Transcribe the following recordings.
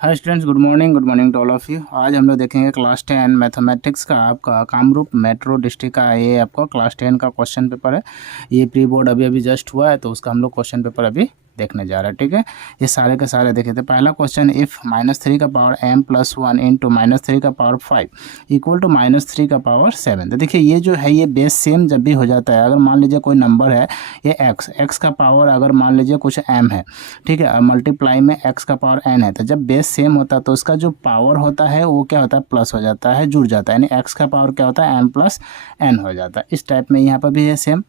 Hi students, good morning to all of you. आज हम लोग देखेंगे क्लास 10 मैथमेटिक्स का आपका कामरूप मेट्रो डिस्ट्रिक्ट का ये आपका क्लास 10 का क्वेश्चन पेपर है। ये प्री बोर्ड अभी जस्ट हुआ है, तो उसका हम लोग क्वेश्चन पेपर अभी देखने जा रहे हैं। ठीक है, ये सारे के सारे देखे थे। पहला क्वेश्चन, इफ़ -3 का पावर m+1 इंटू -3 का पावर 5 इक्वल टू -3 का पावर 7। तो देखिए ये जो है ये बेस सेम जब भी हो जाता है, अगर मान लीजिए कोई नंबर है ये x का पावर अगर मान लीजिए कुछ m है, ठीक है, मल्टीप्लाई में x का पावर n है, तो जब बेस सेम होता है तो उसका जो पावर होता है वो क्या होता है, प्लस हो जाता है, जुड़ जाता है, यानी x का पावर क्या होता है m+n हो जाता है। इस टाइप में यहाँ पर भी है सेम।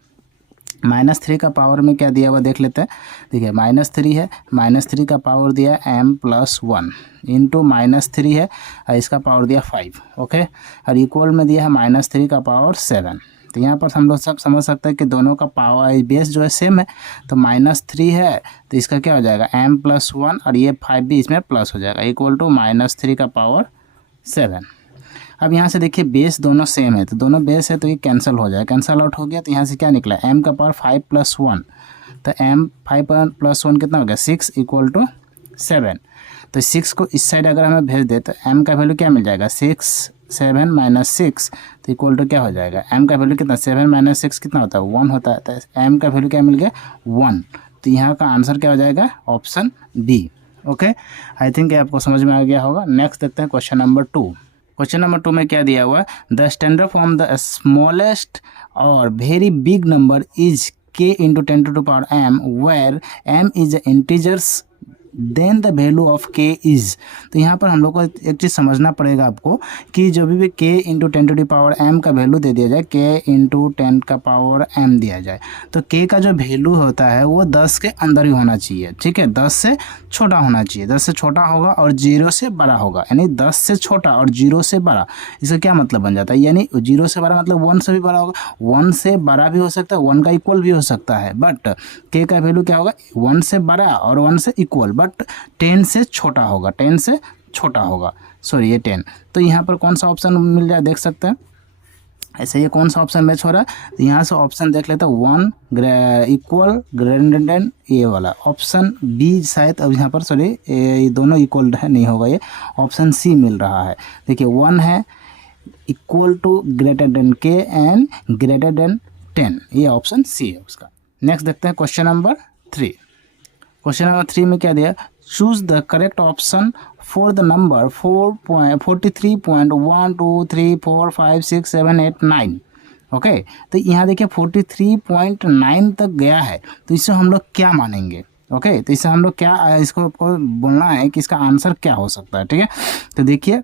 -3 का पावर में क्या दिया हुआ देख लेते हैं। देखिए -3 है, -3 का पावर दिया m+1 इंटू -3 है और इसका पावर दिया 5। ओके, और इक्वल में दिया है -3 का पावर 7। तो यहाँ पर हम लोग सब समझ सकते हैं कि दोनों का पावर बेस जो है सेम है, तो -3 है तो इसका क्या हो जाएगा m+1 और ये 5 भी इसमें प्लस हो जाएगा, इक्वल टू -3 का पावर 7। अब यहाँ से देखिए बेस दोनों सेम है, तो दोनों बेस है तो ये कैंसिल हो जाए, कैंसिल आउट हो गया। तो यहाँ से क्या निकला, m का पावर 5+1, तो m 5+1 कितना हो गया 6 इक्वल टू 7। तो 6 को इस साइड अगर हमें भेज दे तो m का वैल्यू क्या मिल जाएगा 6, 7 - 6 तो इक्वल टू क्या हो जाएगा, m का वैल्यू कितना 7 - 6 कितना होता है 1 होता है, तो m का वैल्यू क्या मिल गया 1। तो यहाँ का आंसर क्या हो जाएगा option D. Okay, I think आपको समझ में आ गया होगा। नेक्स्ट देखते हैं क्वेश्चन नंबर 2। क्वेश्चन नंबर 2 में क्या दिया हुआ है, the standard form the smallest और very big number is k into 10⁻m where m is integers then the value of k is. तो यहाँ पर हम लोग को एक चीज़ समझना पड़ेगा आपको कि जब भी k इंटू 10⁻m का वैल्यू दे दिया जाए, k इंटू 10 का पावर m दिया जाए, तो k का जो वैल्यू होता है वो 10 के अंदर ही होना चाहिए। ठीक है, 10 से छोटा होना चाहिए, 10 से छोटा होगा और 0 से बड़ा होगा, यानी 10 से छोटा और 0 से बड़ा। इसका क्या मतलब बन जाता है, यानी 0 से बड़ा मतलब 1 से भी बड़ा होगा, 1 से बड़ा भी हो सकता है, 1 का इक्वल भी हो सकता है, बट k का वैल्यू क्या होगा 1 से बड़ा और 1 से इक्वल, बट 10 से छोटा होगा, 10 से छोटा होगा, सॉरी ये 10। तो यहाँ पर कौन सा ऑप्शन मिल जाए देख सकते हैं, ऐसे ये कौन सा ऑप्शन मैच हो रहा है। तो यहाँ से ऑप्शन देख लेते हैं 1 इक्वल ग्रेटर देन ये वाला ऑप्शन बी शायद, अब यहाँ पर सॉरी ये दोनों इक्वल है नहीं होगा, ये ऑप्शन सी मिल रहा है। देखिए 1 है इक्वल टू ग्रेटर देन के एंड ग्रेटर देन 10, ये ऑप्शन सी है उसका। नेक्स्ट देखते हैं क्वेश्चन नंबर 3। क्वेश्चन नंबर 3 में क्या दिया, choose the correct option for the number 43.1 2 3 4 5 6 7 8 9। Okay, तो यहाँ देखिए 43.9 तक गया है, तो इससे हम लोग क्या मानेंगे। ओके, तो इससे हम लोग क्या, इसको आपको बोलना है कि इसका आंसर क्या हो सकता है। ठीक है, तो देखिए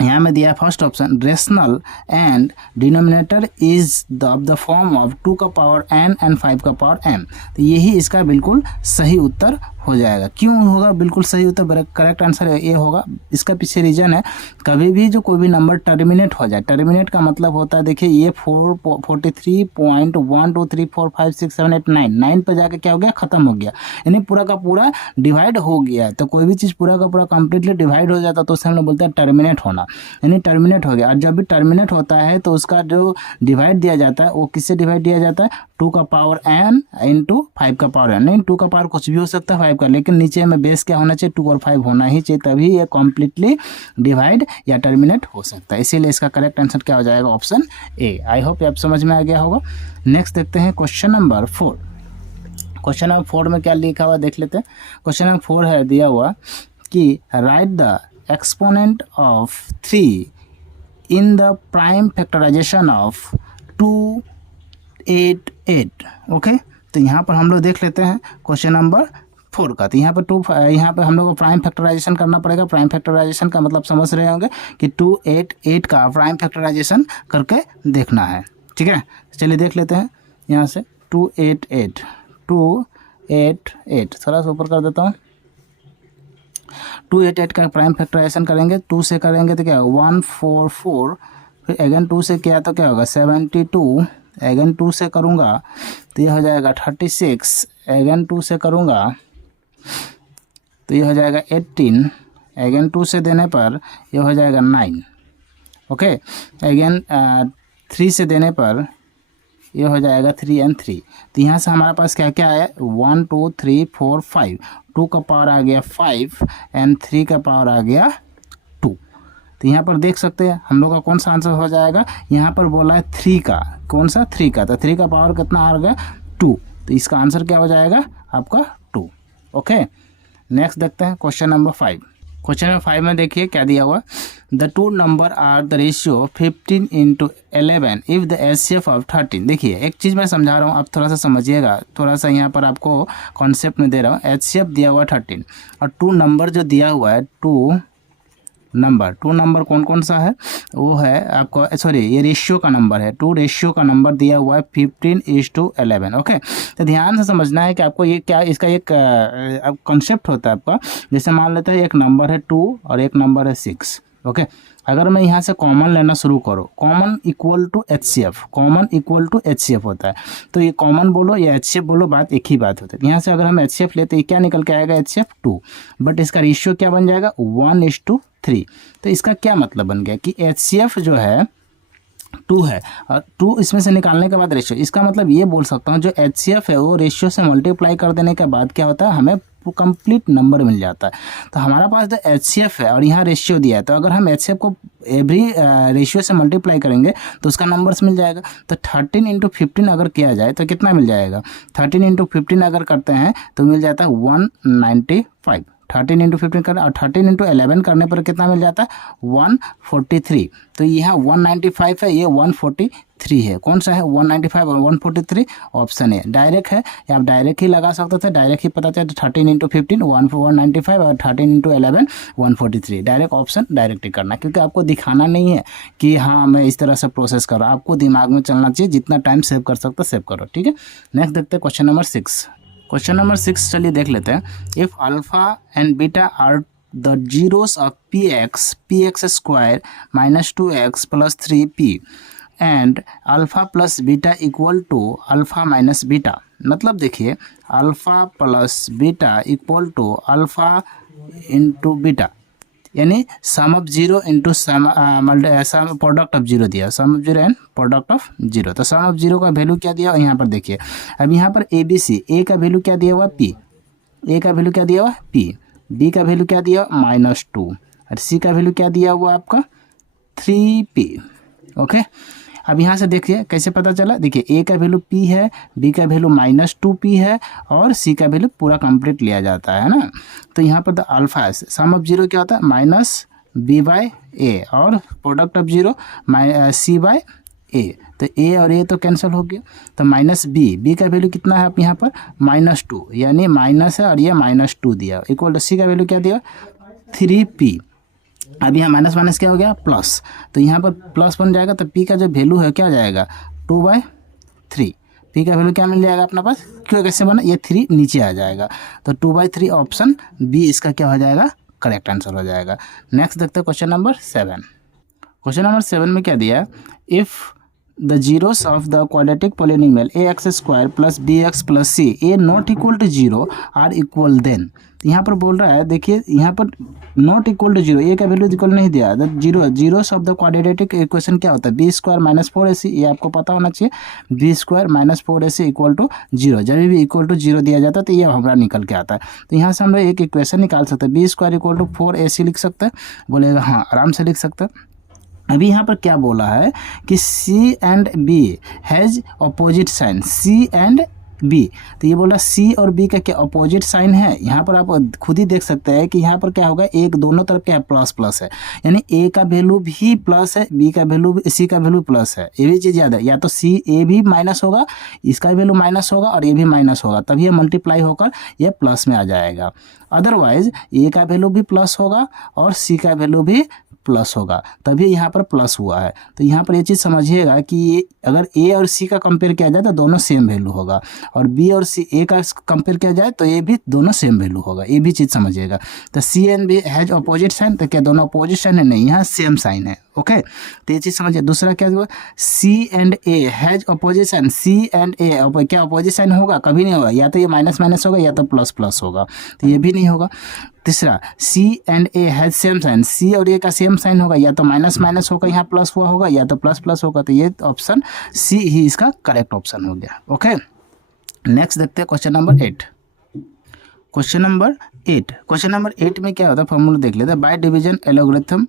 यहाँ में दिया first option, rational and denominator is the form of 2 का पावर n एंड 5 का पावर m। तो यही इसका बिल्कुल सही उत्तर हो जाएगा। क्यों होगा बिल्कुल सही उत्तर, करेक्ट आंसर ये होगा। इसका पीछे रीजन है, कभी भी जो कोई भी नंबर टर्मिनेट हो जाए, टर्मिनेट का मतलब होता है देखिए ये 43.1 2 3 4 5 6 7 8 9 पर जाके क्या हो गया, खत्म हो गया, यानी पूरा का पूरा डिवाइड हो गया। तो कोई भी चीज़ पूरा का पूरा कंप्लीटली डिवाइड हो जाता है तो उसे हम लोग बोलते हैं टर्मिनेट होना, यानी टर्मिनेट हो गया। और जब भी टर्मिनेट होता है तो उसका जो डिवाइड दिया जाता है वो किससे डिवाइड दिया जाता है, 2 का पावर n इंटू 5 का पावर n। नहीं, 2 का पावर कुछ भी हो सकता है 5 का, लेकिन नीचे में बेस क्या होना चाहिए 2 और 5 होना ही चाहिए, तभी ये कम्प्लीटली डिवाइड या टर्मिनेट हो सकता है। इसीलिए इसका करेक्ट आंसर क्या हो जाएगा ऑप्शन ए। आई होप आप समझ में आ गया होगा। नेक्स्ट देखते हैं क्वेश्चन नंबर 4। क्वेश्चन नंबर 4 में क्या लिखा हुआ देख लेते हैं। क्वेश्चन नंबर 4 है दिया हुआ कि write the exponent of 3 in the prime factorization of 288। Okay, तो यहाँ पर हम लोग देख लेते हैं क्वेश्चन नंबर 4 का। तो यहाँ पर हम लोग को प्राइम फैक्टराइजेशन करना पड़ेगा। प्राइम फैक्टराइजेशन का मतलब समझ रहे होंगे कि 288 का प्राइम फैक्टराइजेशन करके देखना है। ठीक है, चलिए देख लेते हैं यहाँ से 288 थोड़ा सा ऊपर कर देता हूँ। 288 का प्राइम फैक्टराइजेशन करेंगे, 2 से करेंगे तो क्या होगा 144, फिर अगेन 2 से किया तो क्या होगा 72, अगेन 2 से करूँगा तो ये हो जाएगा 36, अगेन 2 से करूँगा तो ये हो जाएगा 18, अगेन 2 से देने पर ये हो जाएगा 9। ओके, अगेन 3 से देने पर ये हो जाएगा 3 और 3। तो यहाँ से हमारे पास क्या क्या है 1 2 3 4 5, 2 का पावर आ गया 5 एंड 3 का पावर आ गया 2। तो यहाँ पर देख सकते हैं हम लोग का कौन सा आंसर हो जाएगा। यहाँ पर बोला है 3 का, कौन सा 3 का, तो 3 का पावर कितना आ गया 2, तो इसका आंसर क्या हो जाएगा आपका 2। ओके, नेक्स्ट देखते हैं क्वेश्चन नंबर 5। क्वेश्चन नंबर 5 में देखिए क्या दिया हुआ, the two number are the ratio 15 × 11 if the HCF of 13। देखिए एक चीज़ मैं समझा रहा हूँ, आप थोड़ा सा समझिएगा, थोड़ा सा यहाँ पर आपको कॉन्सेप्ट में दे रहा हूँ। HCF दिया हुआ 13 और टू नंबर जो दिया हुआ है, टू नंबर कौन कौन सा है, वो है आपको, सॉरी ये रेशियो का नंबर है, टू रेशियो का नंबर दिया हुआ है 15:11। ओके, तो ध्यान से समझना है कि आपको ये क्या, इसका एक कॉन्सेप्ट होता है आपका। जैसे मान लेते हैं एक नंबर है 2 और एक नंबर है 6। ओके, अगर मैं यहाँ से कॉमन लेना शुरू करूँ, कॉमन इक्वल टू HCF होता है। तो ये कॉमन बोलो या HCF बोलो, बात एक ही बात होती है। यहाँ से अगर हम HCF लेते हैं क्या निकल के आएगा, HCF 2, बट इसका रेशियो क्या बन जाएगा 1:3। तो इसका क्या मतलब बन गया कि HCF जो है 2 है और 2 इसमें से निकालने के बाद रेशियो, इसका मतलब ये बोल सकता हूँ जो HCF है वो रेशियो से मल्टीप्लाई कर देने के बाद क्या होता है, हमें कंप्लीट नंबर मिल जाता है। तो हमारा पास जो HCF है और यहाँ रेशियो दिया है, तो अगर हम HCF को एवरी रेशियो से मल्टीप्लाई करेंगे तो उसका नंबर्स मिल जाएगा। तो 13 × 15 अगर किया जाए तो कितना मिल जाएगा, 13 × 15 अगर करते हैं तो मिल जाता है 195। 13 × 15 करना और 13 × 11 करने पर कितना मिल जाता है 143। तो यहाँ 195 है, ये 143 है। कौन सा है 195 और 143, ऑप्शन है डायरेक्ट है, या आप डायरेक्ट ही लगा सकते थे, डायरेक्ट ही पता चला 13 × 15 195 और 13 × 11 143। डायरेक्ट ऑप्शन डायरेक्ट ही करना, क्योंकि आपको दिखाना नहीं है कि हाँ मैं इस तरह से प्रोसेस कर रहा हूँ, आपको दिमाग में चलना चाहिए, जितना टाइम सेव कर सकते सेव करो। ठीक है, नेक्स्ट देखते हैं क्वेश्चन नंबर 6। क्वेश्चन नंबर 6 चलिए देख लेते हैं। If alpha and beta are the zeros of px square -2x + 3p and alpha plus beta equal to alpha minus beta. मतलब देखिए alpha plus beta equal to alpha into beta, यानी sum of 0 into sum product of 0 दिया, sum of 0 and product of 0। तो सम of 0 का value क्या दिया यहाँ पर देखिए। अब यहाँ पर ABC, ए का वैल्यू क्या दिया हुआ P, ए का वैल्यू क्या दिया हुआ P, B का वैल्यू क्या दिया -2 और C का वैल्यू क्या दिया हुआ आपका 3P। ओके, अब यहाँ से देखिए कैसे पता चला, देखिए ए का वैल्यू P है, B का वैल्यू -2P है और C का वैल्यू पूरा कंप्लीट लिया जाता है ना। तो यहाँ पर द अल्फा सम ऑफ 0 क्या होता है -B/A और प्रोडक्ट ऑफ 0 C/A। तो A और A तो कैंसिल हो गया, तो -B का वैल्यू कितना है आप यहाँ पर -2, यानी माइनस है और ये -2 दिया, इक्वल टू C का वैल्यू क्या दिया 3P। अब यहाँ माइनस माइनस क्या हो गया प्लस, तो यहाँ पर प्लस बन जाएगा, तो P का जो वैल्यू है क्या हो जाएगा 2/3। P का वैल्यू क्या मिल जाएगा अपना पास, क्यों कैसे बना, ये 3 नीचे आ जाएगा, तो 2/3 ऑप्शन B इसका क्या हो जाएगा करेक्ट आंसर हो जाएगा। नेक्स्ट देखते हैं क्वेश्चन नंबर 7। क्वेश्चन नंबर 7 में क्या दिया, if the zeros of the quadratic polynomial ax² + bx + c a not equal to 0 are equal then. यहाँ पर बोल रहा है, देखिए यहाँ पर नॉट इक्वल टू 0, ए का वैल्यू इक्वल नहीं दिया, zeros of the quadratic equation क्या होता है b² - 4ac, ये आपको पता होना चाहिए, b² - 4ac = 0। जब भी इक्वल टू 0 दिया जाता है तो ये हमारा निकल के आता है। तो यहाँ से हम लोग एक इक्वेशन निकाल सकते हैं, b² = 4ac लिख सकते हैं, बोलेगा हाँ आराम से लिख सकते हैं। अभी यहाँ पर क्या बोला है कि C and B has opposite sign, C and B, तो ये बोला C और B का क्या अपोजिट साइन है। यहाँ पर आप खुद ही देख सकते हैं कि यहाँ पर क्या होगा, एक दोनों तरफ क्या है प्लस है, यानी A का वैल्यू भी प्लस है, B का वैल्यू C का वैल्यू प्लस है। ये भी चीज़ याद है, या तो A भी माइनस होगा, इसका वैल्यू माइनस होगा और ये भी माइनस होगा, तभी ये मल्टीप्लाई होकर ये प्लस में आ जाएगा। अदरवाइज A का वैल्यू भी प्लस होगा और C का वैल्यू भी प्लस होगा, तभी यहाँ पर प्लस हुआ है। तो यहाँ पर ये चीज़ समझिएगा कि ये अगर ए और सी का कंपेयर किया जाए तो दोनों सेम वैल्यू होगा, और बी और सी ए का कंपेयर किया जाए तो ये भी दोनों सेम वैल्यू होगा, ये भी चीज़ समझिएगा। तो C and B has opposite sign, तो क्या दोनों अपोजिट साइन है, नहीं, यहाँ सेम साइन है। ओके, तो ये चीज़ समझिए। दूसरा क्या हुआ, C and A has opposite sign, C and A क्या अपोजिट साइन होगा, कभी नहीं होगा, या तो ये माइनस माइनस होगा या तो प्लस प्लस होगा, तो ये भी नहीं होगा। तीसरा C and A has same sign, C और A का सेम साइन होगा, या तो माइनस माइनस होगा यहाँ प्लस हुआ होगा, या तो प्लस प्लस होगा, तो ये ऑप्शन C ही इसका करेक्ट ऑप्शन हो गया। ओके, नेक्स्ट देखते हैं question number 8। Question number 8, question number 8 में क्या होता है, फॉर्मूला देख लेते हैं। By division algorithm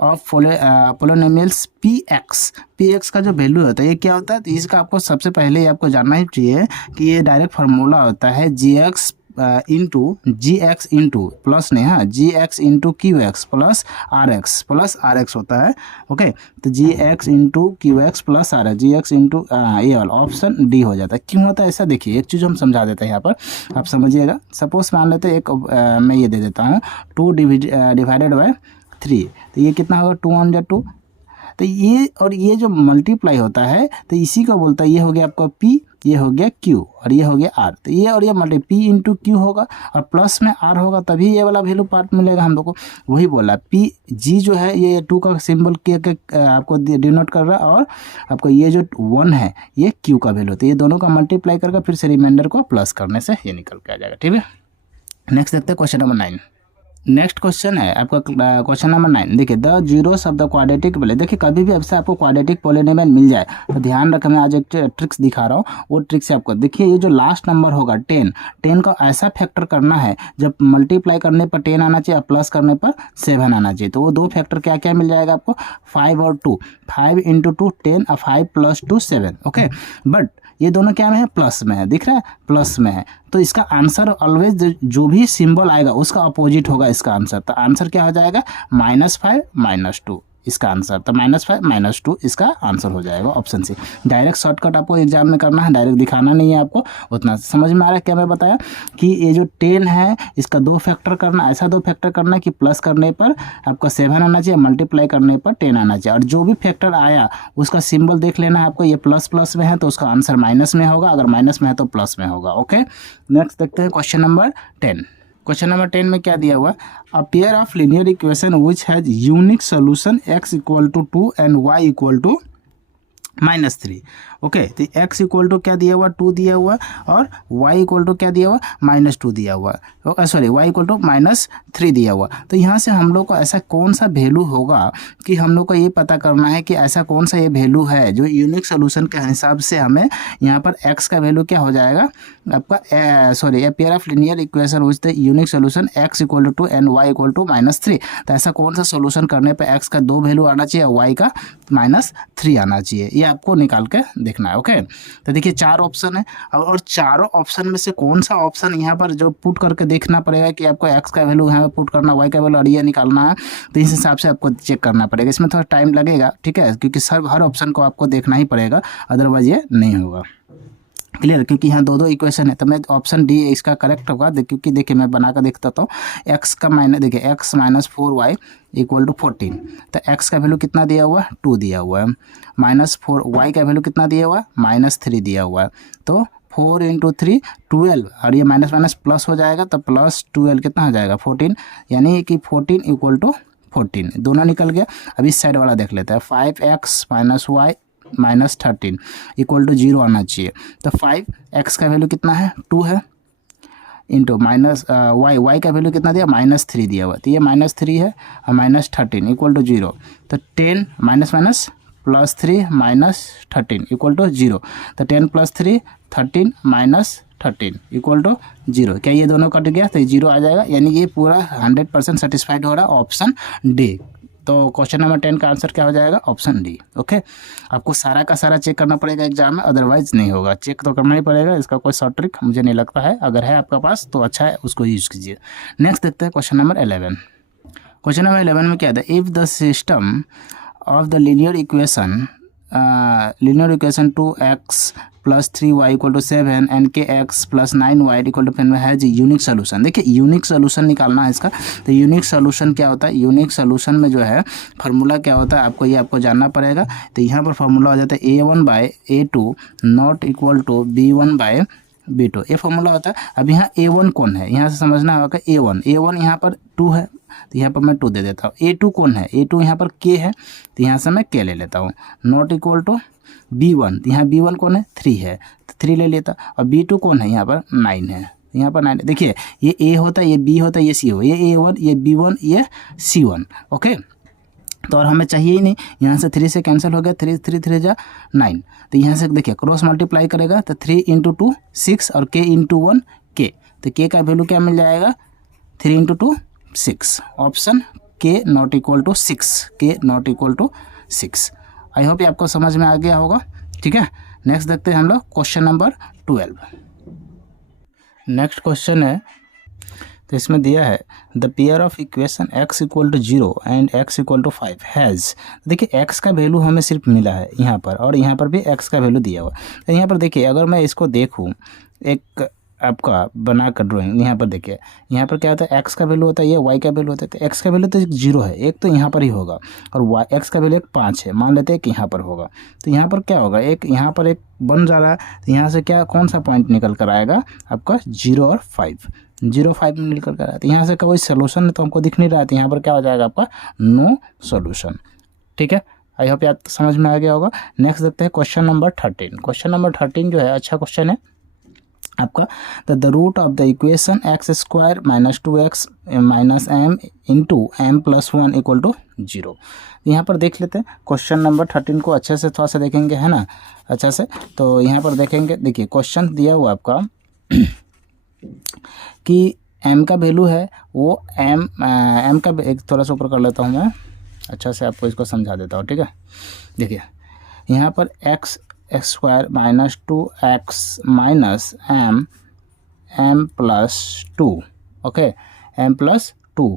of polynomials P x का जो वैल्यू होता है ये क्या होता है, तो इसका आपको सबसे पहले ही आपको जानना ही चाहिए कि ये डायरेक्ट फार्मूला होता है जी एक्स इंटू प्लस नहीं, हाँ, g x into q x plus r x होता है। ओके, तो g x into q x plus r x, g x into ये वाला ऑप्शन डी हो जाता है। क्यों होता है ऐसा, देखिए एक चीज़ हम समझा देते हैं यहाँ पर, आप समझिएगा। सपोज मान लेते हैं एक मैं ये दे देता हूँ 2 डिवाइडेड बाय 3, तो ये कितना होगा 2 1 जा 2, तो ये और ये जो मल्टीप्लाई होता है तो इसी को बोलता है, ये हो गया आपका P, ये हो गया Q और ये हो गया R, तो ये और ये मल्टी P इंटू Q होगा और प्लस में R होगा, तभी ये वाला वैल्यू पार्ट मिलेगा हम लोग को। वही बोला P G जो है ये 2 का सिंबल के आपको डिनोट कर रहा है, और आपको ये जो 1 है ये Q का वैल्यू, तो ये दोनों का मल्टीप्लाई करके फिर से रिमाइंडर को प्लस करने से ये निकल के आ जाएगा। ठीक है, नेक्स्ट देखते हैं क्वेश्चन नंबर 9। नेक्स्ट क्वेश्चन है आपका क्वेश्चन नंबर 9। देखिए the zeros of the quadratic value, देखिए कभी भी आपसे आपको क्वाड्रेटिक पॉलिनोमियल मिल जाए तो ध्यान रखें, मैं आज एक ट्रिक्स दिखा रहा हूँ, वो ट्रिक से आपको देखिए ये जो लास्ट नंबर होगा 10 को ऐसा फैक्टर करना है जब मल्टीप्लाई करने पर 10 आना चाहिए और प्लस करने पर 7 आना चाहिए। तो वो दो फैक्टर क्या क्या मिल जाएगा आपको, 5 और 2, 5 × 2 10 और 5 + 2 7। ओके, बट ये दोनों क्या में है, प्लस में है, दिख रहा है प्लस में है, तो इसका आंसर ऑलवेज जो भी सिंबल आएगा उसका अपोजिट होगा इसका आंसर। तो आंसर क्या हो जाएगा, -5 -2 इसका आंसर, तो -5 -2 इसका आंसर हो जाएगा ऑप्शन सी। डायरेक्ट शॉर्टकट आपको एग्जाम में करना है, डायरेक्ट दिखाना नहीं है आपको, उतना समझ में आ रहा है क्या मैं बताया कि ये जो 10 है इसका 2 फैक्टर करना, ऐसा 2 फैक्टर करना कि प्लस करने पर आपका 7 आना चाहिए, मल्टीप्लाई करने पर 10 आना चाहिए, और जो भी फैक्टर आया उसका सिंबल देख लेना है आपको, ये प्लस में है तो उसका आंसर माइनस में होगा, अगर माइनस में है तो प्लस में होगा। ओके, नेक्स्ट देखते हैं क्वेश्चन नंबर 10। क्वेश्चन नंबर 10 में क्या दिया हुआ, a pair of linear equation which has unique solution x = 2 and y = -3। Okay, तो x = क्या दिया हुआ, 2 दिया हुआ, और y = क्या दिया हुआ, -2 दिया हुआ, सॉरी y = -3 दिया हुआ। तो यहाँ से हम लोग को ऐसा कौन सा वैल्यू होगा कि हम लोग को ये पता करना है कि ऐसा कौन सा ये वैल्यू है जो यूनिक सोल्यूशन के हिसाब से हमें यहाँ पर x का वैल्यू क्या हो जाएगा आपका, sorry, a pair of linear equation which the unique solution x = 2 and y = -3। तो ऐसा कौन सा सोल्यूशन करने पर x का 2 वैल्यू आना चाहिए और y का -3 आना चाहिए, ये आपको निकाल के देखना है। ओके, तो देखिए 4 ऑप्शन है, और चारों ऑप्शन में से कौन सा ऑप्शन यहाँ पर जो पुट करके देखना पड़ेगा कि आपको x का वैल्यू यहाँ पर पुट करना, y का वैल्यू और ये निकालना है, तो इस हिसाब से आपको चेक करना पड़ेगा। इसमें थोड़ा टाइम लगेगा, ठीक है, क्योंकि हर ऑप्शन को आपको देखना ही पड़ेगा, अदरवाइज ये नहीं होगा। क्लियर, क्योंकि यहाँ 2 इक्वेशन है, तो मैं ऑप्शन डी इसका करेक्ट होगा, क्योंकि देखिए मैं बना कर देखता हूँ, x का माइनस, देखिए x - 4y = 14, तो x का वैल्यू कितना दिया हुआ है, 2 दिया हुआ है, -4 y का वैल्यू कितना दिया हुआ है, -3 दिया हुआ है, तो 4 × 3 12, और ये माइनस प्लस हो जाएगा, तो +12 कितना हो जाएगा 14, यानी कि 14 = 14, दोनों निकल गया। अब इस साइड वाला देख लेते हैं, 5x - y -13 = 0 आना चाहिए, तो 5x का वैल्यू कितना है, 2 है, इंटू y का वैल्यू कितना दिया, -3 दिया हुआ, तो ये -3 है और -13 = 0, तो 10 माइनस +3 -13 = 0, तो 10 + 3 13 -13 = 0। क्या ये दोनों कट गया, तो 0 आ जाएगा, यानी ये पूरा 100% सेटिस्फाइड हो रहा है ऑप्शन डी। तो क्वेश्चन नंबर 10 का आंसर क्या हो जाएगा, ऑप्शन डी। ओके, आपको सारा का सारा चेक करना पड़ेगा एग्जाम में, अदरवाइज नहीं होगा, चेक तो करना ही पड़ेगा, इसका कोई शॉर्ट ट्रिक मुझे नहीं लगता है, अगर है आपका पास तो अच्छा है, उसको यूज़ कीजिए। नेक्स्ट देखते हैं क्वेश्चन नंबर 11। क्वेश्चन नंबर 11 में क्या था, if the system of the linear equation 2x + 3y = 7 and kx + 9y = 10 has unique solution. देखिए यूनिक सोल्यूशन निकालना है इसका, तो यूनिक सोल्यूशन क्या होता है, यूनिक सोल्यूशन में जो है फार्मूला क्या होता है आपको जानना पड़ेगा। तो यहाँ पर फार्मूला हो जाता है a1/a2 not equal to b1/b2, ये फार्मूला होता है। अब यहाँ a1 कौन है, यहाँ से समझना होगा, a1 यहाँ पर 2 है, तो यहाँ पर मैं 2 दे देता हूँ। a2 कौन है, a2 यहाँ पर k है, तो यहाँ से मैं k ले लेता हूँ, नॉट इक्वल टू b1, तो यहाँ b1 कौन है, 3 है, तो 3 ले लेता, और b2 कौन है, यहाँ पर 9 है, यहाँ पर 9। देखिए ये a होता है, ये b होता है, ये c हो, ये a1, ये b1, ये c1। ओके, तो और हमें चाहिए ही नहीं, यहाँ से 3 से कैंसिल हो गया, 3 3 जा 9, तो यहाँ से देखिए क्रॉस मल्टीप्लाई करेगा, तो 3 × 2 6 और k × 1 k, तो k का वैल्यू क्या मिल जाएगा, 3 into 2 6, option K not equal to 6, K not equal to 6। I hope ये आपको समझ में आ गया होगा। ठीक है, नेक्स्ट देखते हैं हम लोग क्वेश्चन नंबर 12। नेक्स्ट क्वेश्चन है, तो इसमें दिया है the pair of equation x equal to 0 and x equal to 5 has. देखिए x का वैल्यू हमें सिर्फ मिला है यहाँ पर, और यहाँ पर भी x का वैल्यू दिया हुआ। तो यहाँ पर देखिए अगर मैं इसको देखूँ एक आपका बनाकर ड्राइंग, यहाँ पर देखिए यहाँ पर क्या होता है, x का वैल्यू होता है, ये y का वैल्यू होता है। तो x का वैल्यू तो 0 है, एक तो यहाँ पर ही होगा, और x का वैल्यू एक 5 है, मान लेते हैं कि यहाँ पर होगा। तो यहाँ पर क्या होगा, एक यहाँ पर एक बन जा रहा है, तो यहाँ से क्या कौन सा पॉइंट निकल कर आएगा आपका 0 और 5, 0 5 में निकल कर आया। तो यहाँ से कोई सोल्यूशन तो हमको दिख नहीं रहा, तो यहाँ पर क्या हो जाएगा आपका नो सोल्यूशन। ठीक है, आई होप आप समझ में आ गया होगा। नेक्स्ट देखते हैं क्वेश्चन नंबर 13। क्वेश्चन नंबर 13 जो है अच्छा क्वेश्चन है आपका। The root of the equation x square minus 2x minus m into m plus 1 equal to 0। यहाँ पर देख लेते हैं क्वेश्चन नंबर 13 को अच्छे से थोड़ा सा देखेंगे, है ना, अच्छा से। तो यहाँ पर देखेंगे, देखिए क्वेश्चन दिया हुआ आपका कि m का वैल्यू है वो m का एक थोड़ा सा ऊपर कर लेता हूँ मैं, अच्छा से आपको इसको समझा देता हूँ। ठीक है, देखिए यहाँ पर x square minus 2x minus m plus 2, okay, m plus 2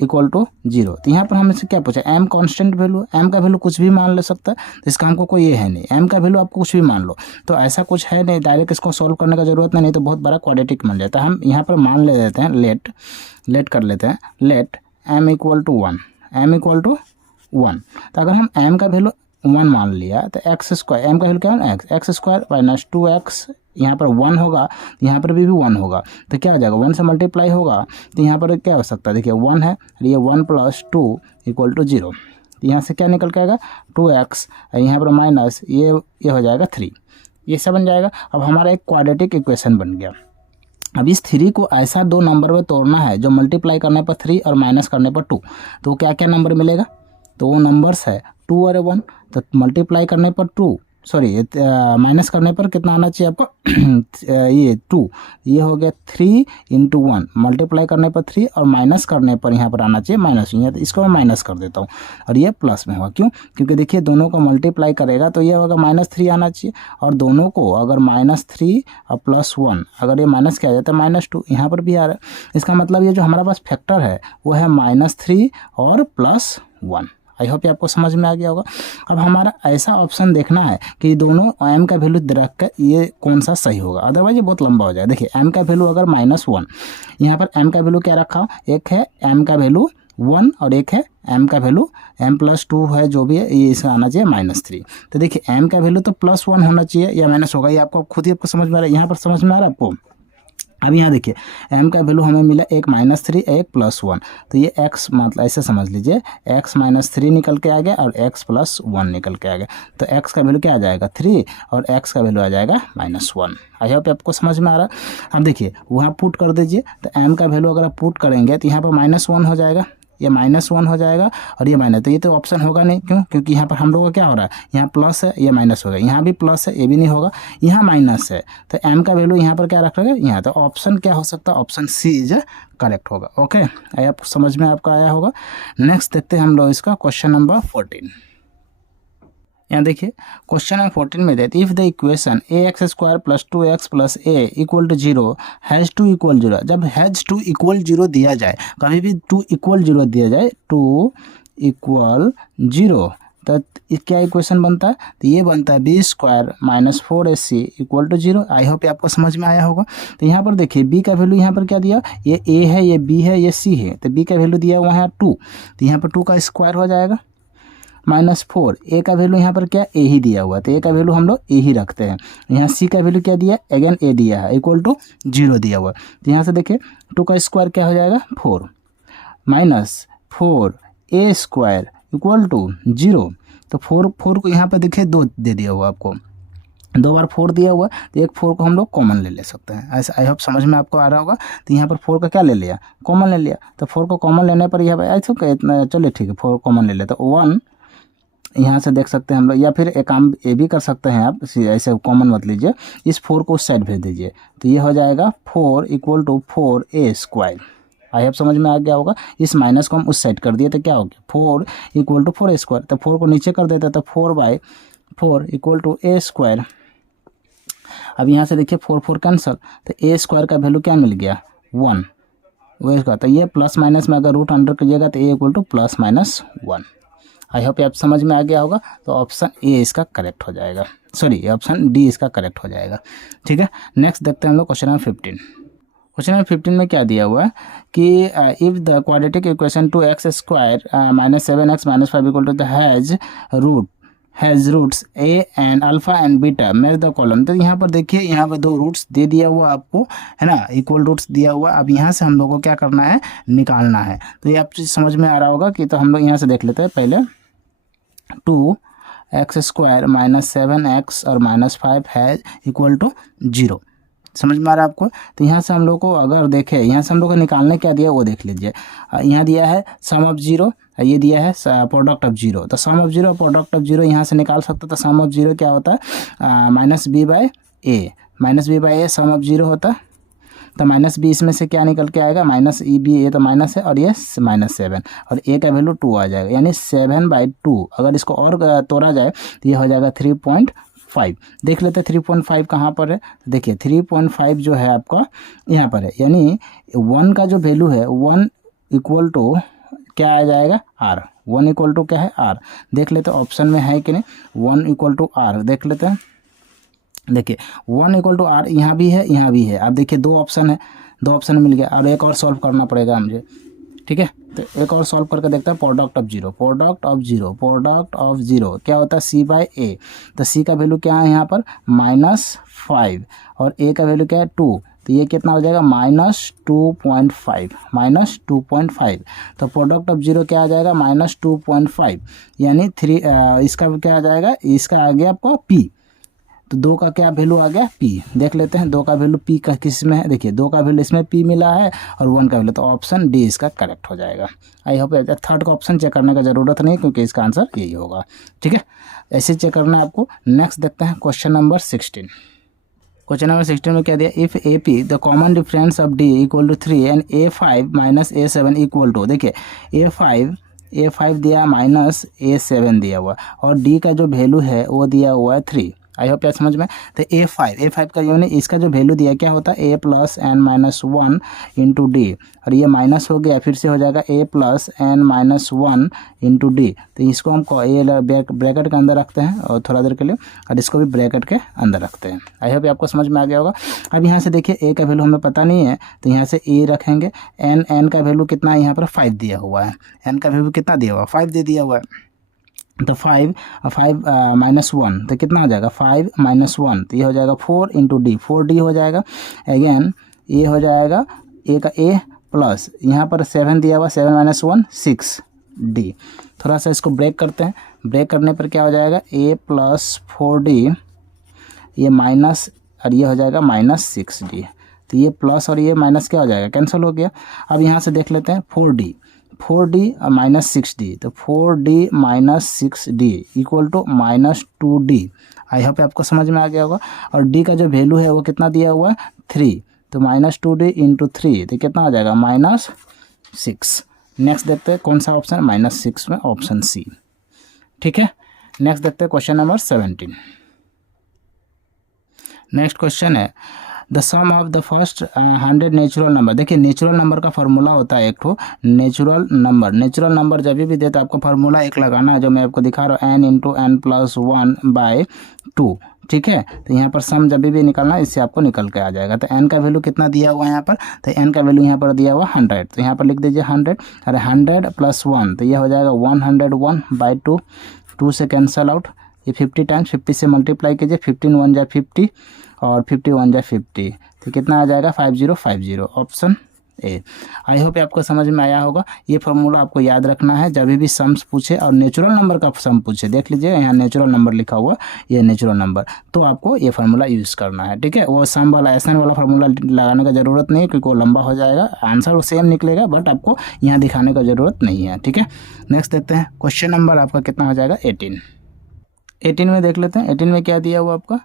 equal to 0। तो यहाँ पर हमने से क्या पूछा, m कांस्टेंट वैल्यू, m का वैल्यू कुछ भी मान ले सकता है, तो इसका हमको कोई ये है नहीं, m का वैल्यू आपको कुछ भी मान लो। तो ऐसा कुछ है नहीं, डायरेक्ट इसको सॉल्व करने का ज़रूरत नहीं, तो बहुत बड़ा क्वाड्रेटिक बन जाता है। हम यहाँ पर मान ले देते हैं, लेट कर लेते हैं, let m equal to 1, m equal to 1। तो अगर हम m का वैल्यू 1 मान लिया, तो एक्स स्क्वायर, m का वैल्यू क्या है एक्स स्क्वायर माइनस 2x, यहाँ पर 1 होगा, यहाँ पर भी 1 होगा, तो क्या आ जाएगा 1 से मल्टीप्लाई होगा। तो यहाँ पर क्या हो सकता है, देखिए 1 है, ये 1 प्लस 2 इक्वल टू 0। तो यहाँ से क्या निकल के आएगा 2x, यहाँ पर माइनस ये हो जाएगा 3, ये सब बन जाएगा। अब हमारा एक क्वाड्रेटिक इक्वेशन बन गया। अब इस 3 को ऐसा 2 नंबर में तोड़ना है जो मल्टीप्लाई करने पर 3 और माइनस करने पर 2। तो क्या क्या नंबर मिलेगा, तो वो नंबर्स है 2 और 1। तो मल्टीप्लाई करने पर 2, सॉरी माइनस करने पर कितना आना चाहिए आपको ये 2, ये हो गया 3 इंटू 1, मल्टीप्लाई करने पर 3 और माइनस करने पर यहाँ पर आना चाहिए माइनस, यहाँ तो इसको मैं माइनस कर देता हूँ, और ये प्लस में होगा। क्यों, क्योंकि देखिए दोनों को मल्टीप्लाई करेगा तो ये होगा -3 आना चाहिए, और दोनों को अगर -3 और +1 अगर ये माइनस किया जाता है -2, यहाँ पर भी आ रहा है। इसका मतलब ये जो हमारे पास फैक्टर है वो है -3 और +1। आई होप ये आपको समझ में आ गया होगा। अब हमारा ऐसा ऑप्शन देखना है कि दोनों m का वैल्यू रख कर ये कौन सा सही होगा, अदरवाइज ये बहुत लंबा हो जाए। देखिए m का वैल्यू अगर -1, यहाँ पर m का वैल्यू क्या रखा, एक है m का वैल्यू 1 और एक है m का वैल्यू m प्लस 2 है, जो भी है ये इसका आना चाहिए -3। तो देखिए m का वैल्यू तो +1 होना चाहिए या माइनस होगा, ये आपको खुद ही आपको समझ में आ रहा है, यहाँ पर समझ में आ रहा है आपको। अब यहाँ देखिए m का वैल्यू हमें मिला एक -3 एक +1, तो ये x मतलब ऐसे समझ लीजिए x -3 निकल के आ गया और x +1 निकल के आ गया। तो x का वैल्यू क्या आ जाएगा 3 और x का वैल्यू आ जाएगा -1। आई होप आपको समझ में आ रहा है। अब देखिए वहाँ पुट कर दीजिए, तो m का वैल्यू अगर आप पुट करेंगे तो यहाँ पर -1 हो जाएगा, ये -1 हो जाएगा और ये माइनस, तो ये तो ऑप्शन होगा नहीं। क्यों, क्योंकि यहाँ पर हम लोगों का क्या हो रहा है, यहाँ प्लस है ये माइनस होगा, यहाँ भी प्लस है ये भी नहीं होगा, यहाँ माइनस है। तो m का वैल्यू यहाँ पर क्या रख रहे हैं यहाँ, तो ऑप्शन क्या हो सकता है, ऑप्शन सी इज करेक्ट होगा। ओके, आपको समझ में आपका आया होगा। नेक्स्ट देखते हैं हम लोग इसका क्वेश्चन नंबर 14। यहाँ देखिए क्वेश्चन नंबर 14 में देते if the equation ax square plus 2x plus a equal to 0 has 2 equal 0। जब हैज़ 2 इक्वल 0 दिया जाए, कभी भी 2 इक्वल 0 दिया जाए, 2 इक्वल 0, तो क्या इक्वेशन बनता है, तो ये बनता है b square minus 4ac equal to 0। I hope आपको समझ में आया होगा। तो यहाँ पर देखिए b का वैल्यू यहाँ पर क्या दिया, ये a है, ये b है, ये c है, तो b का वैल्यू दिया हुआ है 2, तो यहाँ पर 2 का स्क्वायर हो जाएगा -4। ए का वैल्यू यहाँ पर क्या ए ही दिया हुआ है, तो ए का वैल्यू हम लोग ए ही रखते हैं। यहाँ सी का वैल्यू क्या दिया, अगेन ए दिया है, इक्वल टू 0 दिया हुआ है। तो यहाँ से देखिए 2 का स्क्वायर क्या हो जाएगा 4 -4 ए स्क्वायर इक्वल टू 0। तो 4 को यहाँ पर देखिए 2 दे दिया हुआ आपको, 2 बार 4 दिया हुआ, तो एक 4 को हम लोग कॉमन ले सकते हैं। ऐसा आई होप समझ में आपको आ रहा होगा। तो यहाँ पर 4 का क्या ले लिया, कॉमन ले लिया। तो 4 को कॉमन लेने पर यह ऐसा इतना, चलिए ठीक है 4 कॉमन ले लेते, 1 यहाँ से देख सकते हैं हम लोग, या फिर एक काम ये भी कर सकते हैं आप, ऐसे कॉमन मत लीजिए, इस 4 को उस साइड भेज दीजिए, तो ये हो जाएगा 4 equal to 4a square. I hope समझ में आ गया होगा। इस माइनस को हम उस साइड कर दिए तो क्या हो गया 4 इक्वल टू 4 स्क्वायर, तो 4 को नीचे कर देते तो 4/4 इक्वल टू ए स्क्वायर। अब यहाँ से देखिए 4 कैंसल, तो ए स्क्वायर का वैल्यू क्या मिल गया 1 वो इसका, तो ये प्लस माइनस में अगर रूट अंडर कीजिएगा तो ए इक्वल टू +-1। आई होप आप समझ में आ गया होगा। तो ऑप्शन ए इसका करेक्ट हो जाएगा, सॉरी ऑप्शन डी इसका करेक्ट हो जाएगा। ठीक है, नेक्स्ट देखते हैं हम लोग क्वेश्चन नंबर 15। क्वेश्चन नंबर 15 में क्या दिया हुआ है कि if the quadratic equation 2x² -7x -5 equal to the has roots a and alpha and beta match the column. तो यहाँ पर देखिए, यहाँ पर दो रूट्स दे दिया हुआ आपको, है ना, इक्वल रूट्स दिया हुआ। अब यहाँ से हम लोग को क्या करना है, निकालना है। तो ये आप चीज़ समझ में आ रहा होगा कि तो हम लोग यहाँ से देख लेते हैं पहले 2x² -7x और -5 है इक्वल टू 0। समझ में आ रहा है आपको। तो यहाँ से हम लोग को अगर देखें, यहाँ से हम लोग को निकालने क्या दिया वो देख लीजिए। यहाँ दिया है सम ऑफ 0, ये दिया है प्रोडक्ट ऑफ 0। तो सम ऑफ 0 और प्रोडक्ट ऑफ 0 यहाँ से निकाल सकते। तो सम ऑफ 0 क्या होता है -b/a सम ऑफ 0 होता है। तो -b इसमें से क्या निकल के आएगा -b, ये तो माइनस है और ये -7 और a का वैल्यू 2 आ जाएगा, यानी 7/2। अगर इसको और तोड़ा जाए तो ये हो जाएगा 3.5। देख लेते हैं 3.5 कहाँ पर है। देखिए 3.5 जो है आपका यहाँ पर है, यानी 1 का जो वैल्यू है 1 इक्वल टू क्या आ जाएगा r। 1 इक्वल टू क्या है r। देख लेते हैं ऑप्शन में है कि नहीं। 1 इक्वल टू r देख लेते हैं। देखिए 1 इक्वल टू r यहाँ भी है, यहाँ भी है। अब देखिए दो ऑप्शन है, दो ऑप्शन मिल गया और एक और सॉल्व करना पड़ेगा मुझे। ठीक है, तो एक और सॉल्व करके देखते हैं। प्रोडक्ट ऑफ जीरो क्या होता है c/a। तो c का वैल्यू क्या है यहाँ पर -5 और a का वैल्यू क्या है 2। तो ये कितना हो जाएगा -2.5। तो प्रोडक्ट ऑफ 0 क्या आ जाएगा -2.5, यानी 3 इसका क्या आ जाएगा, इसका आ गया आपका p। तो 2 का क्या वैल्यू आ गया p। देख लेते हैं 2 का वैल्यू p का किस में है। देखिए 2 का वैल्यू इसमें p मिला है और 1 का वैल्यू, तो ऑप्शन डी इसका करेक्ट हो जाएगा। आई होप थर्ड का ऑप्शन चेक करने का ज़रूरत नहीं, क्योंकि इसका आंसर यही होगा। ठीक है, ऐसे चेक करना है आपको। नेक्स्ट देखते हैं क्वेश्चन नंबर 16। क्वेश्चन नंबर 16 में क्या दिया, if AP the common difference of D equal to 3 and A5 -A7 equal to. देखिए A5 दिया -A7 दिया हुआ और D का जो वैल्यू है वो दिया हुआ है 3। आई होप क्या समझ में। तो A5 का यानी इसका जो वैल्यू दिया क्या होता है A + n-1 इंटू D, और ये माइनस हो गया, फिर से हो जाएगा A + n-1 इंटू D। तो इसको हम ब्रैकेट के अंदर रखते हैं और थोड़ा देर के लिए, और इसको भी ब्रैकेट के अंदर रखते हैं। आई होप आपको समझ में आ गया होगा। अब यहाँ से देखिए A का वैल्यू हमें पता नहीं है, तो यहाँ से A रखेंगे। n का वैल्यू कितना है यहाँ पर 5 दिया हुआ है। n का वैल्यू कितना दिया हुआ है 5 दे दिया हुआ है। तो 5 -1 तो कितना हो जाएगा 5 -1, तो ये हो जाएगा 4 इंटू D, 4D हो जाएगा। अगेन ये हो जाएगा A का A प्लस यहाँ पर 7 दिया हुआ, 7 - 1 6D। थोड़ा सा इसको ब्रेक करते हैं। ब्रेक करने पर क्या हो जाएगा A + 4D, ये माइनस और ये हो जाएगा -6D। तो ये प्लस और ये माइनस क्या हो जाएगा, कैंसिल हो गया। अब यहाँ से देख लेते हैं 4D और -6D, तो 4D - 6D equal to -2D। I hope आपको समझ में आ गया होगा। और D का जो वैल्यू है वो कितना दिया हुआ है 3, तो -2D इंटू 3, तो कितना आ जाएगा -6। नेक्स्ट देखते हैं कौन सा ऑप्शन -6 में, ऑप्शन सी। ठीक है, नेक्स्ट देखते हैं क्वेश्चन नंबर 17। नेक्स्ट क्वेश्चन है the sum of the first 100 natural number. देखिए नेचुरल नंबर का फार्मूला होता है एक ठो नेचुरल नंबर जब भी देता है आपको फार्मूला एक लगाना है, जो मैं आपको दिखा रहा हूँ n × n + 1/2। ठीक है, तो यहाँ पर सम जब भी निकालना है इससे आपको निकल के आ जाएगा। तो n का वैल्यू कितना दिया हुआ है यहाँ पर, तो n का वैल्यू यहाँ पर दिया हुआ 100, तो यहाँ पर लिख दीजिए 100 और 100 + 1, तो यह हो जाएगा 101/2। 2 से कैंसल आउट, ये 50 टाइम्स 50 से मल्टीप्लाई कीजिए, 15 × 1 = 50 और 50 × 1 = 50, तो कितना आ जाएगा 5050, ऑप्शन ए। आई होप आपको समझ में आया होगा। ये फार्मूला आपको याद रखना है जब भी सम्स पूछे और नेचुरल नंबर का सम पूछे। देख लीजिए यहाँ नेचुरल नंबर लिखा हुआ, ये नेचुरल नंबर, तो आपको ये फार्मूला यूज़ करना है। ठीक है, वो सम वाला एसएन वाला फार्मूला लगाने का ज़रूरत नहीं, क्योंकि वो लंबा हो जाएगा, आंसर वो सेम निकलेगा, बट आपको यहाँ दिखाने का ज़रूरत नहीं है। ठीक है, नेक्स्ट देखते हैं क्वेश्चन नंबर आपका कितना हो जाएगा 18। 18 में देख लेते हैं। 18 में क्या दिया हुआ आपका,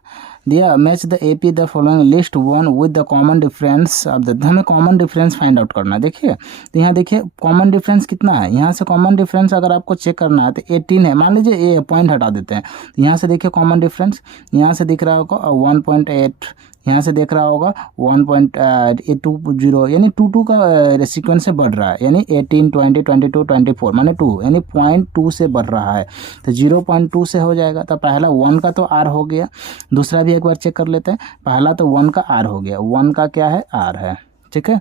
दिया match the AP the following list one with the common difference of the, हमें कॉमन डिफरेंस फाइंड आउट करना है। देखिए तो यहाँ देखिए कॉमन डिफरेंस कितना है, यहाँ से कॉमन डिफरेंस अगर आपको चेक करना है तो 18 है, मान लीजिए ये पॉइंट हटा देते हैं, तो यहाँ से देखिए कॉमन डिफरेंस, यहाँ से दिख रहा होगा 1.8, यहाँ से देख रहा होगा 1.820, यानी 2 का सीक्वेंस से बढ़ रहा है, यानी 18, 20, 22, 24 माने 2, यानी 0.2 से बढ़ रहा है, तो 0.2 से हो जाएगा। तो पहला 1 का तो R हो गया, दूसरा भी एक बार चेक कर लेते हैं। पहला तो 1 का R हो गया, 1 का क्या है, R है, ठीक है।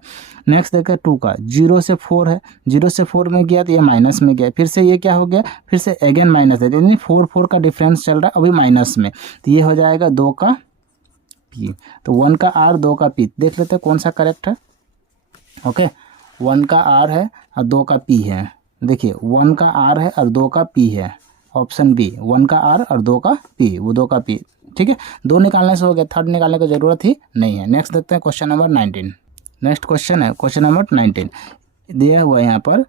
नेक्स्ट देखें 2 का, 0 से 4 है, 0 से 4 में गया तो ये माइनस में गया, फिर से ये क्या हो गया, फिर से अगेन माइनस है, यानी 4 का डिफरेंस चल रहा है अभी माइनस में, तो ये हो जाएगा 2 का P। तो 1 का R 2 का P, देख लेते हैं कौन सा करेक्ट है। ओके 1 का R है और 2 का P है, देखिए 1 का R है और 2 का P है, ऑप्शन बी 1 का R और 2 का P, वो 2 का P, ठीक है। 2 निकालने से हो गया, थर्ड निकालने की जरूरत ही नहीं है। नेक्स्ट देखते हैं क्वेश्चन नंबर 19। नेक्स्ट क्वेश्चन है क्वेश्चन नंबर 19, दिया हुआ यहाँ पर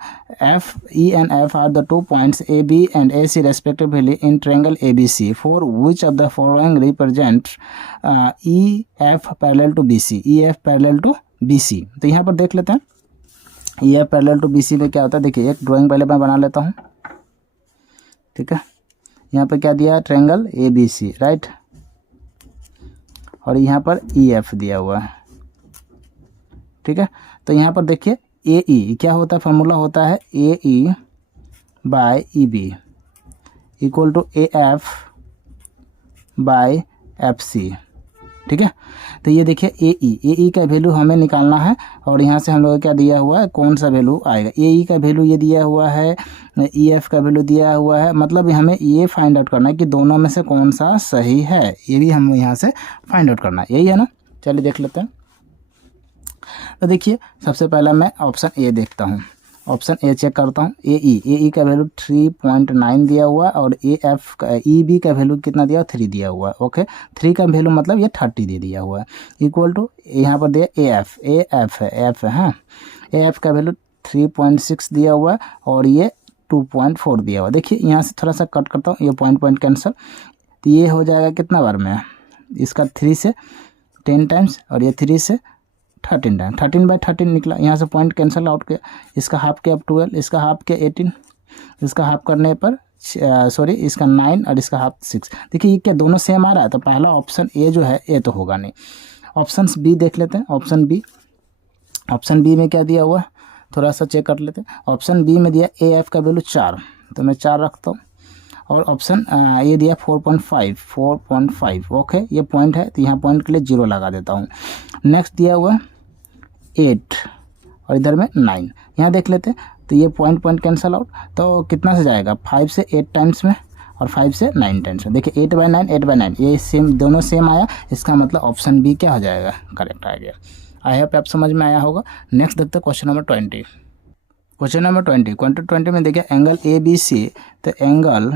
F, E and F are the 2 points AB and AC respectively in triangle ABC, for which of the following represents EF parallel to BC, EF parallel to BC। तो यहाँ पर देख लेते हैं EF parallel to BC में क्या होता है। देखिए एक ड्राइंग पहले मैं बना लेता हूँ, ठीक है। यहाँ पर क्या दिया है, ट्रायंगल ABC, राइट, और यहाँ पर EF दिया हुआ है, ठीक है। तो यहाँ पर देखिए AE क्या होता है, फार्मूला होता है AE by EB equal to AF by FC, ठीक है। तो ये देखिए AE का वैल्यू हमें निकालना है, और यहाँ से हम लोग क्या दिया हुआ है, कौन सा वैल्यू आएगा, AE का वैल्यू ये दिया हुआ है, EF का वैल्यू दिया हुआ है, मतलब हमें ये फाइंड आउट करना है कि दोनों में से कौन सा सही है, ये भी हमें यहाँ से फाइंड आउट करना है, यही है ना। चलिए देख लेते हैं। तो देखिए सबसे पहला मैं ऑप्शन ए देखता हूँ, ऑप्शन ए चेक करता हूँ। AE का वैल्यू 3.9 दिया हुआ है, और AF का EB का वैल्यू कितना दिया, 3 दिया हुआ है। ओके 3 का वैल्यू मतलब ये 30 दे दिया हुआ है, इक्वल टू यहाँ पर दिया AF है, F है, हाँ AF का वैल्यू 3.6 दिया हुआ है, और ये 2.4 दिया हुआ है। देखिए यहाँ से थोड़ा सा कट करता हूँ, ये पॉइंट कैंसिल, तो ये हो जाएगा कितना बार में, इसका 3 से 10 टाइम्स, और ये 3 से 13 टाइम, 13/13 निकला, यहाँ से पॉइंट कैंसिल आउट किया, इसका हाफ किया 12, इसका हाफ किया 18, इसका हाफ करने पर सॉरी इसका 9 और इसका हाफ 6। देखिए ये क्या दोनों सेम आ रहा है, तो पहला ऑप्शन ए जो है ए तो होगा नहीं। ऑप्शन बी देख लेते हैं, ऑप्शन बी में क्या दिया हुआ है, थोड़ा सा चेक कर लेते हैं। ऑप्शन बी में दिया AF का वैल्यू 4, तो मैं 4 रखता हूँ, और ऑप्शन ये दिया 4.5। ओके ये पॉइंट है, तो यहाँ पॉइंट के लिए 0 लगा देता हूँ। नेक्स्ट दिया हुआ 8 और इधर में 9, यहाँ देख लेते हैं, तो ये पॉइंट कैंसिल आउट, तो कितना से जाएगा, 5 से 8 टाइम्स में, और 5 से 9 टाइम्स में। देखिए 8/9 ये सेम, दोनों सेम आया, इसका मतलब ऑप्शन बी क्या हो जाएगा, करेक्ट आ गया। आई होप आप समझ में आया होगा। नेक्स्ट देखते हैं क्वेश्चन नंबर 20। क्वेश्चन नंबर 20 में देखिए एंगल ABC, तो एंगल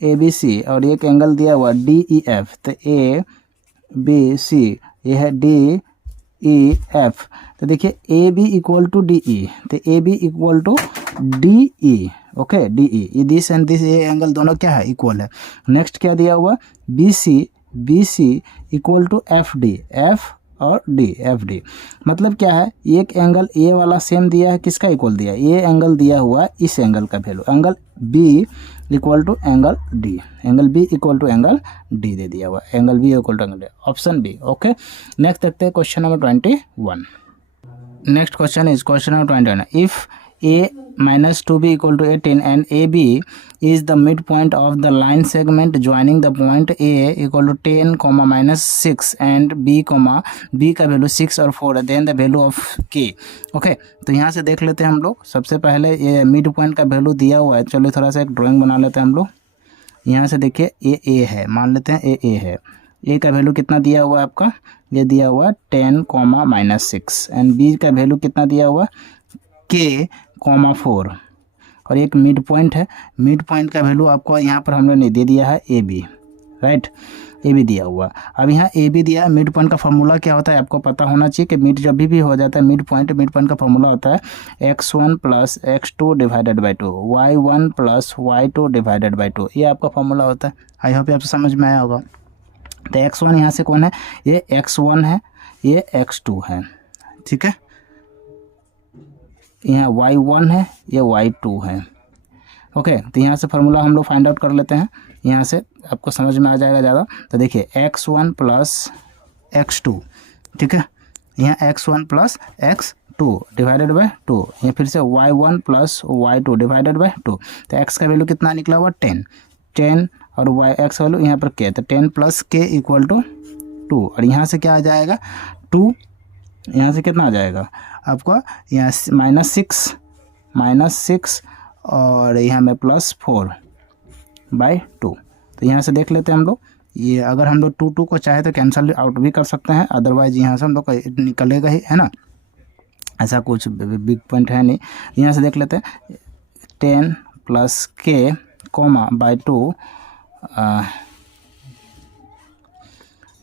ABC और एक एंगल दिया हुआ DEF, तो ABC ये है DEF, तो देखिए AB इक्वल टू DE, तो AB equal to DE, okay DE, this and this, ये एंगल दोनों क्या है, इक्वल है। नेक्स्ट क्या दिया हुआ BC equal to FD, F और D, FD मतलब क्या है, एक एंगल A वाला सेम दिया है, किसका इक्वल दिया है, ये एंगल दिया हुआ है, इस एंगल का value, angle B equal to angle D, angle B equal to angle D दे दिया हुआ है, angle B equal to angle D, option B. Okay next देखते हैं question number 21। Next question is question number 21। If A minus 2B equal to 18 and AB is the midpoint of the line segment joining the point A equal to 10, -6 and B, का value 6 और 4 है, then the value of K। Okay तो यहाँ से देख लेते हैं हम लोग। सबसे पहले ये मिड पॉइंट का वैल्यू दिया हुआ है, चलो थोड़ा सा एक ड्राइंग बना लेते हैं हम लोग। यहाँ से देखिए A है, मान लेते हैं A है, A का वैल्यू कितना दिया हुआ है आपका, ये दिया हुआ 10, -6 एंड B का वैल्यू कितना दिया हुआ K, 4 और एक मिड पॉइंट है, मिड पॉइंट का वैल्यू आपको यहाँ पर हम लोग ने दे दिया है AB, राइट, ए भी दिया हुआ। अब यहाँ ए भी दिया, मिड पॉइंट का फॉर्मूला क्या होता है आपको पता होना चाहिए कि मिड जब भी हो जाता है मिड पॉइंट का फॉर्मूला होता है x1 plus x2 divided by 2, y1 plus y2 divided by 2, ये आपका फॉर्मूला होता है। आई होप आपको समझ में आया होगा। तो x1 यहाँ से कौन है, ये x1 है, ये x2 है, ठीक है। यहाँ y1 है, ये y2 है। ओके, तो यहाँ से फार्मूला हम लोग फाइंड आउट कर लेते हैं, यहाँ से आपको समझ में आ जाएगा ज़्यादा। तो देखिए x1 प्लस x2, ठीक है, यहाँ x1 plus x2 divided by 2, ये फिर से y1 plus y2 divided by 2। तो x का वैल्यू कितना निकला हुआ 10 और x का वैल्यू यहाँ पर k, तो 10 प्लस k इक्वल टू 2, और यहाँ से क्या आ जाएगा 2, यहाँ से कितना आ जाएगा आपका, यहाँ -6 और यहाँ में +4/2। तो यहाँ से देख लेते हैं हम लोग, ये अगर हम लोग 2 को चाहे तो कैंसिल आउट भी कर सकते हैं, अदरवाइज यहाँ से हम लोग निकलेगा ही, है ना, ऐसा कुछ बिग पॉइंट है नहीं। यहाँ से देख लेते हैं 10 plus k by 2,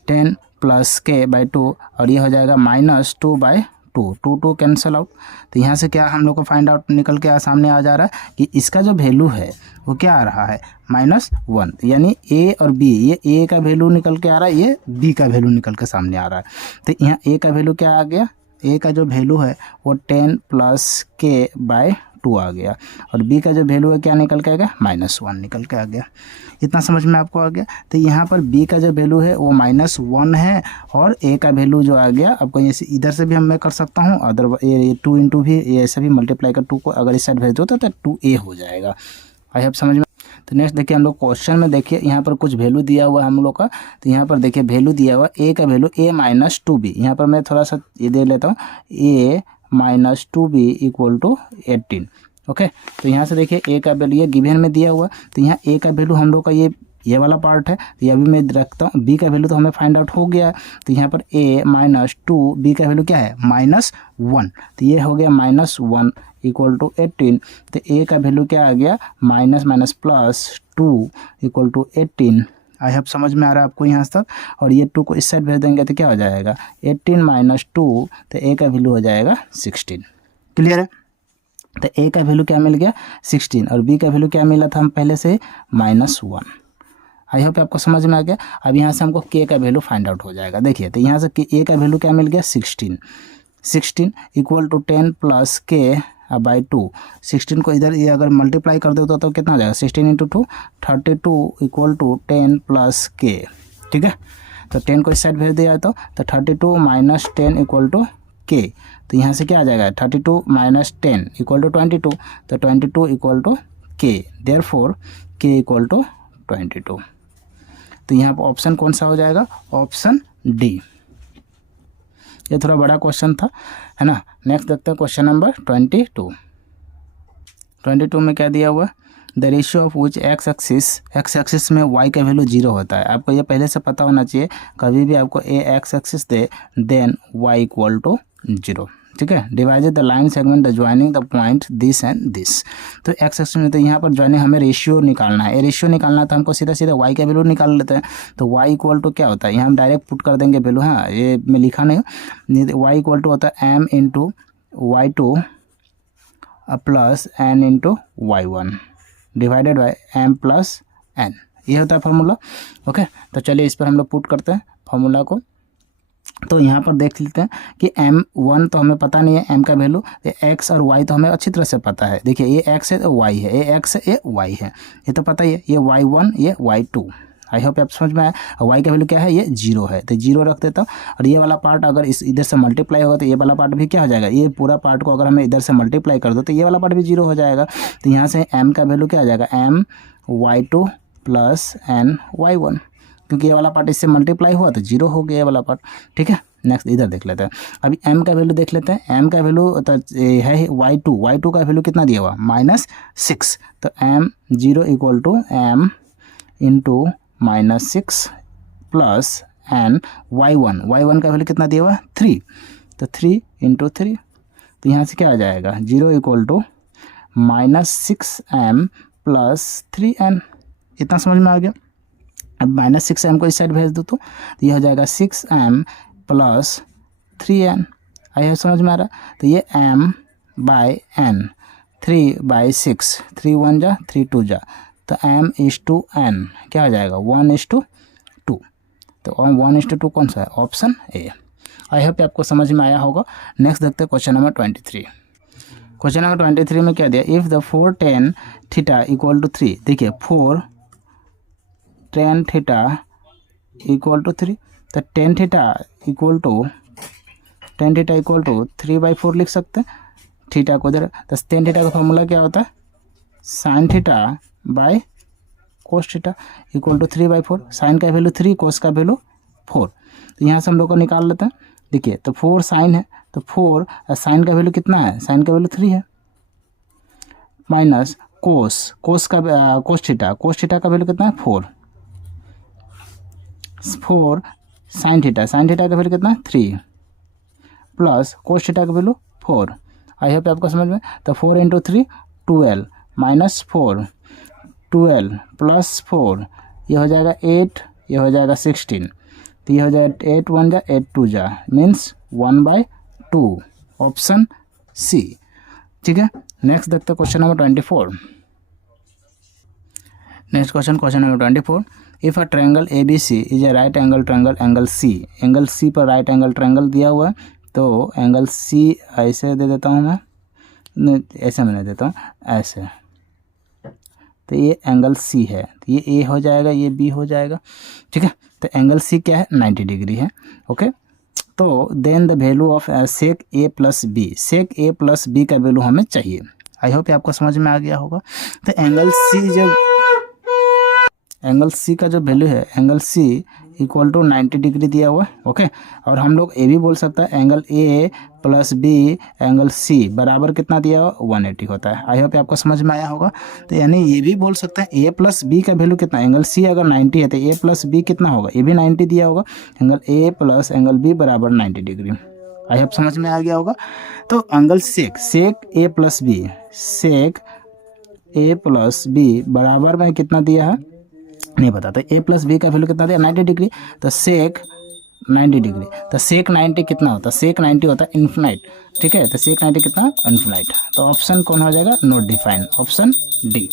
10 plus k by 2, और ये हो जाएगा -2/2, 2 कैंसिल आउट। तो यहाँ से क्या हम लोग को फाइंड आउट निकल के सामने आ जा रहा है कि इसका जो वैल्यू है वो क्या आ रहा है -1, यानी a और b, ये a का वैल्यू निकल के आ रहा है, ये b का वैल्यू निकल के सामने आ रहा है। तो यहाँ a का वैल्यू क्या आ गया, a का जो वैल्यू है वो 10 प्लस k बाई 2 आ गया, और b का जो वैल्यू है क्या निकल के आ गया, -1 निकल के आ गया। इतना समझ में आपको आ गया। तो यहाँ पर b का जो वैल्यू है वो -1 है, और a का वैल्यू जो आ गया आपको इधर से भी मैं कर सकता हूँ, अदर ये 2 इंटू भी ये ऐसे भी मल्टीप्लाई कर 2 को अगर इस साइड भेज दो तो 2a हो जाएगा। आई होप समझ में। तो नेक्स्ट देखिए हम लोग क्वेश्चन में देखिए यहाँ पर कुछ वैल्यू दिया हुआ है हम लोग का। तो यहाँ पर देखिए वैल्यू दिया हुआ a का वैल्यू a-2b, यहाँ पर मैं थोड़ा सा ये दे लेता हूँ, a-2b इक्वल टू 18। ओके, तो यहाँ से देखिए a का वैल्यू ये गिवन में दिया हुआ, तो यहाँ a का वैल्यू हम लोग का ये वाला पार्ट है, तो ये अभी मैं रखता हूँ। b का वैल्यू तो हमें फाइंड आउट हो गया है, तो यहाँ पर a-2, b का वैल्यू क्या है -1, तो ये हो गया -1 इक्वल टू 18। तो a का वैल्यू क्या आ गया -+2 इक्वल टू 18। आई होप समझ में आ रहा है आपको यहाँ तक। और ये 2 को इस साइड भेज देंगे तो क्या हो जाएगा 18 - 2, तो a का वैल्यू हो जाएगा 16। क्लियर है। तो a का वैल्यू क्या मिल गया 16, और b का वैल्यू क्या मिला था हम पहले से -1। आई होप आपको समझ में आ गया। अब यहाँ से हमको k का वैल्यू फाइंड आउट हो जाएगा। देखिए तो यहाँ से a का वैल्यू क्या मिल गया 16 equal to 10 plus k by 2। 16 को इधर ये अगर मल्टीप्लाई कर दो तो कितना आ जाएगा 16 × 2 32 इक्वल टू 10 प्लस k। ठीक है, तो 10 को इस साइड भेज दिया तो 32 माइनस 10 इक्वल टू k। तो यहाँ से क्या आ जाएगा 32 माइनस 10 इक्वल टू 22, तो 22 equal to k, therefore k equal to 22। तो यहाँ पर ऑप्शन कौन सा हो जाएगा, ऑप्शन डी। ये थोड़ा बड़ा क्वेश्चन था, है ना। नेक्स्ट देखते हैं क्वेश्चन नंबर 22 में क्या दिया हुआ, the ratio of which x axis में y का वैल्यू 0 होता है। आपको ये पहले से पता होना चाहिए, कभी भी आपको ए एक्स एक्सिस दे देन y इक्वल टू 0। ठीक है, divide the line segment the joining the point this and this. तो एक्स एक्सिस में तो यहाँ पर ज्वाइनिंग हमें रेशियो निकालना है, रेशियो निकालना है तो हमको सीधा y का वैल्यू निकाल लेते हैं। तो y इक्वल टू क्या होता है, यहाँ हम डायरेक्ट पुट कर देंगे वैल्यू, हाँ ये मैं लिखा नहीं, y इक्वल टू होता है m into y2 plus n into y1 divided by m plus n, ये होता है फार्मूला। ओके, तो चलिए इस पर हम लोग पुट करते हैं फार्मूला को। तो यहाँ पर देख लेते हैं कि m1 तो हमें पता नहीं है m का वैल्यू, x और y तो हमें अच्छी तरह से पता है। देखिए ये x है तो y है, ये x है ये y है, ये तो पता ही है, ये y1 ये y2। आई होप आप समझ में आया। और y का वैल्यू क्या है, ये 0 है, तो 0 रख देता हूँ। और ये वाला पार्ट अगर इस इधर से मल्टीप्लाई होगा तो ये वाला पार्ट भी क्या हो जाएगा, ये पूरा पार्ट को अगर हमें इधर से मल्टीप्लाई कर दो तो ये वाला पार्ट भी 0 हो जाएगा। तो यहाँ से m का वैल्यू क्या आ जाएगा m y2 plus n y1, क्योंकि ये वाला पार्ट इससे मल्टीप्लाई हुआ तो 0 हो गया ये वाला पार्ट। ठीक है, नेक्स्ट इधर देख लेते हैं। अभी m का वैल्यू देख लेते हैं। m का वैल्यू है y2 का वैल्यू कितना दिया हुआ -6, तो m0 equal to m into -6 plus n y1 का वैल्यू कितना दिया हुआ 3, तो 3 इंटू 3, तो यहाँ से क्या आ जाएगा 0 equal to -6m plus 3n। इतना समझ में आ गया। अब -6m को इस साइड भेज दूँ तो ये हो जाएगा 6m + 3n। आई है समझ में आ रहा है। तो ये m/n 3/6, 3 1 जा 3 2 जा, तो m/n क्या हो जाएगा 1:2। तो 1:2 कौन सा है, ऑप्शन ए। आई होप आपको समझ में आया होगा। नेक्स्ट देखते हैं क्वेश्चन नंबर 23। क्वेश्चन नंबर 23 में क्या दिया, इफ़ द 4 tan थीटा = 3। देखिए 4 tan थीटा = 3, तो tan थीटा = 3/4 लिख सकते हैं। थीटा को इधर, तो tan थीटा का फॉर्मूला क्या होता है, sin theta by cos theta = 3/4। Sine का वैल्यू 3, cos का वैल्यू 4। तो यहाँ से हम लोग को निकाल लेते हैं। देखिए तो 4 साइन है, तो 4 साइन का वैल्यू कितना है, साइन का वैल्यू 3 है, माइनस cos थीटा का वैल्यू कितना है 4 साइन थीटा का वैल्यू कितना है 3 प्लस cos थीटा का वैल्यू 4। आई होप आपको समझ में। तो 4 × 3 12 -4 12 + 4 ये हो जाएगा 8, ये हो जाएगा 16, तो ये हो जाएगा 8 1 जा 8 2 जा, मीन्स 1/2, ऑप्शन सी। ठीक है, नेक्स्ट देखते हैं question number 24। Next question number 24। If a triangle ABC is a right angle triangle angle C पर राइट एंगल ट्रायंगल दिया हुआ है, तो एंगल C ऐसे दे देता हूँ मैं, नहीं ऐसे मैं नहीं देता हूँ, ऐसे। तो ये एंगल C है, तो ये A हो जाएगा, ये B हो जाएगा। ठीक है, तो एंगल C क्या है 90 डिग्री है। ओके, तो then the value of sec A + B, sec A + B का वैल्यू हमें चाहिए। आई होप आपको समझ में आ गया होगा। तो एंगल C का जो वैल्यू है, एंगल C = 90 डिग्री दिया हुआ है। ओके, और हम लोग ए भी बोल सकता है, angle A + B angle C बराबर कितना दिया हुआ 180 होता है। आई होप आपको समझ में आया होगा। तो यानी ये भी बोल सकते हैं A + B का वैल्यू कितना, एंगल C अगर 90 है तो A + B कितना होगा, ये भी 90 दिया होगा, एंगल A + एंगल B बराबर 90 डिग्री। आई होप समझ में आ गया होगा। तो angle sec A + B, sec A + B बराबर में कितना दिया है नहीं पता, तो A + B का वैल्यू कितना दिया 90 डिग्री, तो सेक 90 डिग्री, तो सेक 90 कितना होता है, सेक 90 होता है इन्फिनाइट। ठीक है, तो सेक 90 कितना इन्फिनाइट, तो ऑप्शन कौन हो जाएगा, not define, option D.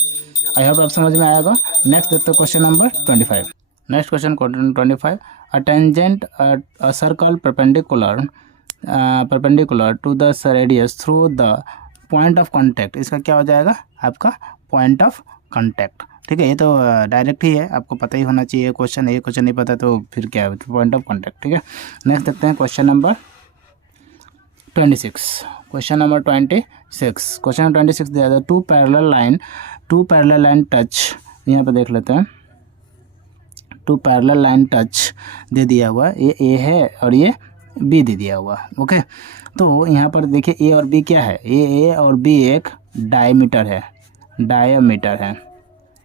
I hope आप समझ में आएगा। नेक्स्ट देखते हैं question number 25। Next question 25। A tangent a circle perpendicular to the radius through the point of contact, इसका क्या हो जाएगा आपका पॉइंट ऑफ कॉन्टैक्ट। ठीक है, ये तो डायरेक्ट ही है, आपको पता ही होना चाहिए क्वेश्चन। ये क्वेश्चन नहीं पता तो फिर क्या है, पॉइंट ऑफ कॉन्टैक्ट। ठीक है, नेक्स्ट देखते हैं question number 26। Question number 26, question number 26 दिया था टू पैरेलल लाइन टच, यहाँ पे देख लेते हैं। टू पैरेलल लाइन टच दे दिया हुआ, ये ए है और ये बी दे दिया हुआ। ओके, तो यहाँ पर देखिए ए और बी क्या है, ए और बी एक डायमीटर है।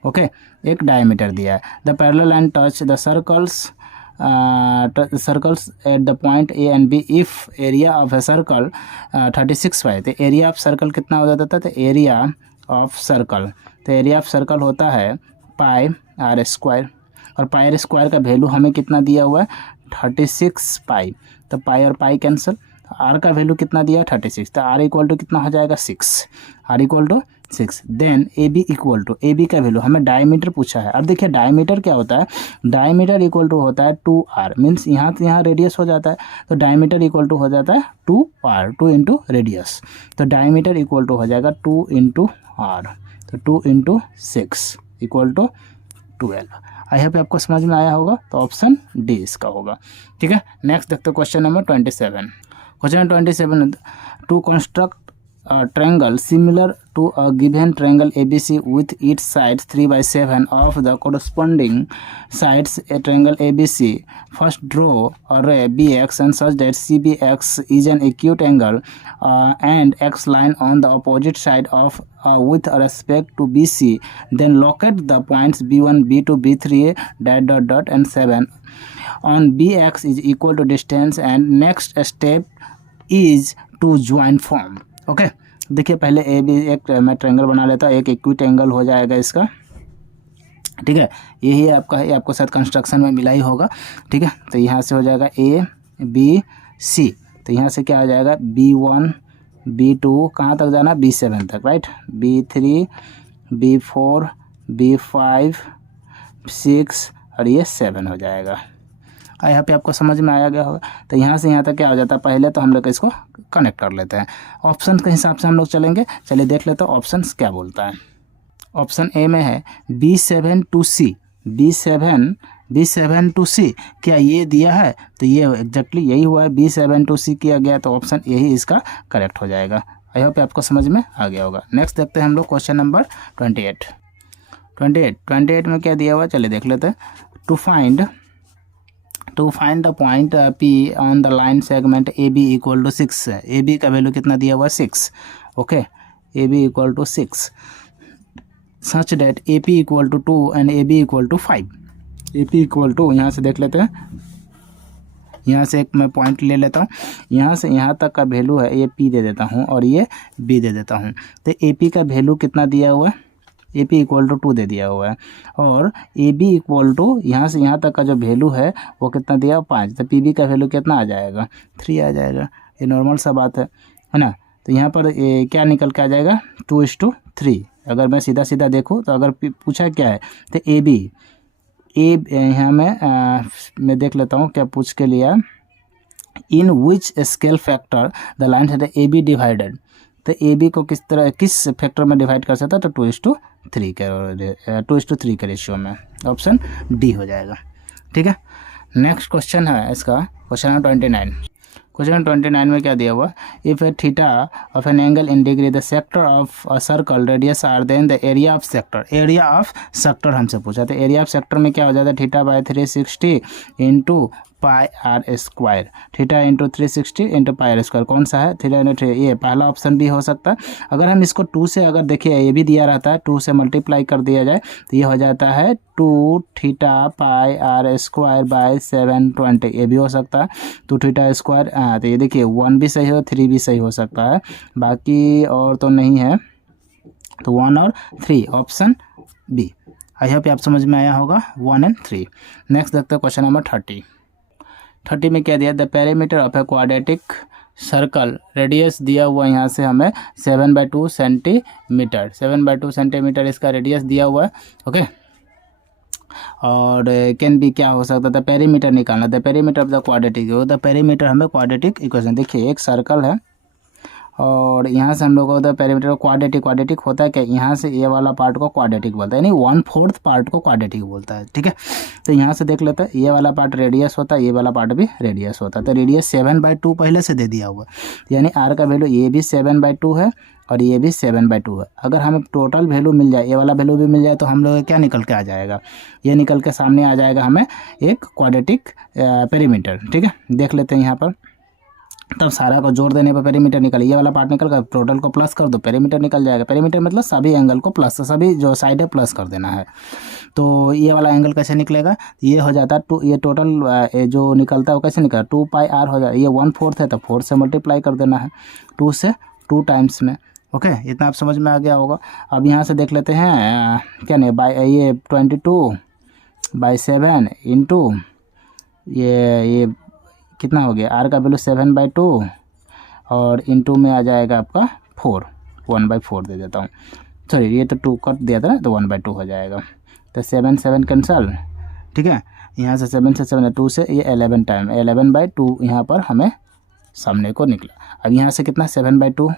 ओके, एक डायमीटर दिया है। The parallel line touch the circles at the point A and B if area of a circle 36 तो एरिया ऑफ सर्कल कितना हो जाता था, तो एरिया ऑफ सर्कल होता है πr², और πr² का वैल्यू हमें कितना दिया हुआ है 36 पाई, तो पाई और पाई कैंसिल, आर का वैल्यू कितना दिया 36, तो आर = कितना हो जाएगा 6, आर = 6। देन ए बी का वैल्यू हमें डायमीटर पूछा है। अब देखिए डायमीटर क्या होता है, डायमीटर = होता है 2r, मीन्स यहाँ से यहाँ रेडियस हो जाता है, तो डायमीटर = हो जाता है 2r, 2 × रेडियस, तो डायमीटर = हो जाएगा 2 × r, तो 2 × 6 = 12। आई होप आपको समझ में आया होगा, तो ऑप्शन डी इसका होगा। ठीक है, नेक्स्ट देखते हैं question number 27। Question number 27, to construct triangle similar to a given triangle ABC with its sides 3/7 of the corresponding sides a triangle ABC. First draw a ray BX and such that CBX is an acute angle and X line on the opposite side of with respect to BC. Then locate the points B1, B2, B3 ... and 7 on BX is equal to distance, and next step is to join form. Okay, देखिए पहले A B एक मैं triangle बना लेता हूँ, एक इक्विट angle हो जाएगा इसका, ठीक है, यही आपका है, आपको शायद कंस्ट्रक्शन में मिला ही होगा। ठीक है, तो यहाँ से हो जाएगा A B C, तो यहाँ से क्या हो जाएगा B1 B2 कहाँ तक जाना, B7 तक, राइट, B3 B4 B5 6 और ये 7 हो जाएगा। यहाँ पे आपको समझ में आया गया होगा। तो यहाँ से यहाँ तक क्या हो जाता है, पहले तो हम लोग इसको कनेक्ट कर लेते हैं, ऑप्शन के हिसाब से हम लोग चलेंगे। चलिए देख लेते हैं ऑप्शन क्या बोलता है। ऑप्शन ए में है B7 to C, B7 to C, क्या ये दिया है, तो ये एग्जैक्टली यही हुआ है, B7 to C किया गया, तो ऑप्शन यही इसका करेक्ट हो जाएगा। आई होप आपको समझ में आ गया होगा। नेक्स्ट देखते हैं हम लोग क्वेश्चन नंबर 28 में क्या दिया हुआ, चलिए देख लेते हैं। To find the point P on the line segment AB equal to 6 है। AB का वैल्यू कितना दिया हुआ है, 6। Okay, AB equal to 6 such that AP equal to 2 and AB equal to 5। AP equal to, यहाँ से देख लेते हैं, यहाँ से एक मैं पॉइंट ले लेता हूँ, यहाँ से यहाँ तक का वैल्यू है, ये P दे देता हूँ और ये B दे देता हूँ। तो AP का वैल्यू कितना दिया हुआ है, AP इक्वल टू 2 दे दिया हुआ है, और AB इक्वल टू यहाँ से यहाँ तक का जो वैल्यू है वो कितना दिया, 5। तो PB का वैल्यू कितना आ जाएगा, 3 आ जाएगा। ये नॉर्मल सा बात है ना। तो यहाँ पर क्या निकल के आ जाएगा, 2:3। अगर मैं सीधा सीधा देखूँ तो अगर पूछा क्या है, तो AB यहाँ मैं देख लेता हूँ क्या पूछ के लिया, इन विच स्केल फैक्टर द लाइन है AB डिवाइडेड। तो AB को किस फैक्टर में डिवाइड कर सकता है, तो 2:3 के रेशियो में, ऑप्शन डी हो जाएगा। ठीक है, नेक्स्ट क्वेश्चन है इसका, क्वेश्चन नंबर 29। क्वेश्चन 29 में क्या दिया हुआ, if a theta of an angle in degree the sector of a circle radius R then the area of sector. Area of sector हमसे पूछा, तो एरिया ऑफ सेक्टर में क्या हो जाता है, θ/360 into pi are square, theta into 360 into pi are square, कौन सा है, थीटा इंटू, ये पहला ऑप्शन भी हो सकता है। अगर हम इसको 2 से, अगर देखिए ये भी दिया रहता है, 2 से मल्टीप्लाई कर दिया जाए तो ये हो जाता है 2 theta pi are square by 720, ये भी हो सकता है 2 थीटा स्क्वायर। तो ये देखिए 1 भी सही हो, 3 भी सही हो सकता है, बाकी और तो नहीं है, तो 1 और 3, ऑप्शन बी। आई होप आप समझ में आया होगा, 1 एंड 3। नेक्स्ट देखते हैं क्वेश्चन नंबर 30 में क्या दिया, the perimeter of a quadratic circle radius दिया हुआ, यहाँ से हमें 7/2 सेंटीमीटर, 7/2 सेंटीमीटर इसका रेडियस दिया हुआ है। ओके, और कैन बी क्या हो सकता था, पेरीमीटर निकालना, the perimeter of the quadratic, the perimeter हमें क्वाड्रेटिक इक्वेशन, देखिए एक सर्कल है और यहाँ से हम लोग को द पेरीमीटर क्वाड्रेटिक होता है क्या, यहाँ से ये वाला पार्ट को क्वाड्रेटिक बोलता है, यानी 1/4 पार्ट को क्वाड्रेटिक बोलता है। ठीक है, तो यहाँ से देख लेते हैं, ये वाला पार्ट रेडियस होता है, ये वाला पार्ट भी रेडियस होता है। तो रेडियस 7/2 पहले से दे दिया हुआ, यानी आर का वैल्यू ये भी 7/2 है और ये भी 7/2 है। अगर हमें टोटल वैल्यू मिल जाए, ये वाला वैल्यू भी मिल जाए, तो हम लोग क्या निकल के आ जाएगा, ये निकल के सामने आ जाएगा हमें एक क्वाड्रेटिक पेरीमीटर। ठीक है, देख लेते हैं यहाँ पर, तब सारा को जोड़ देने पर पेरीमीटर निकल, ये वाला पार्ट निकल कर टोटल को प्लस कर दो, पेरीमीटर निकल जाएगा। पेरीमीटर मतलब सभी एंगल को प्लस, सभी जो साइड है प्लस कर देना है। तो ये वाला एंगल कैसे निकलेगा, ये हो जाता है 2, ये टोटल जो निकलता है वो कैसे निकलेगा, 2 पाई आर हो जाए, ये 1/4 है तो 4 से मल्टीप्लाई कर देना है, 2 से 2 टाइम्स में। ओके, इतना आप समझ में आ गया होगा। अब यहाँ से देख लेते हैं क्या नहीं, बाई ये 22/7 इंटू ये कितना हो गया, आर का वैल्यू 7/2 और इंटू में आ जाएगा आपका 4, 1/4 दे देता हूँ, सॉरी ये तो 2 कट दिया था ना, तो 1/2 हो जाएगा। तो 7 कैंसल। ठीक है, यहाँ से 7 से 7 2 से ये 11 टाइम, 11/2 यहाँ पर हमें सामने को निकला। अब यहाँ से कितना 7/2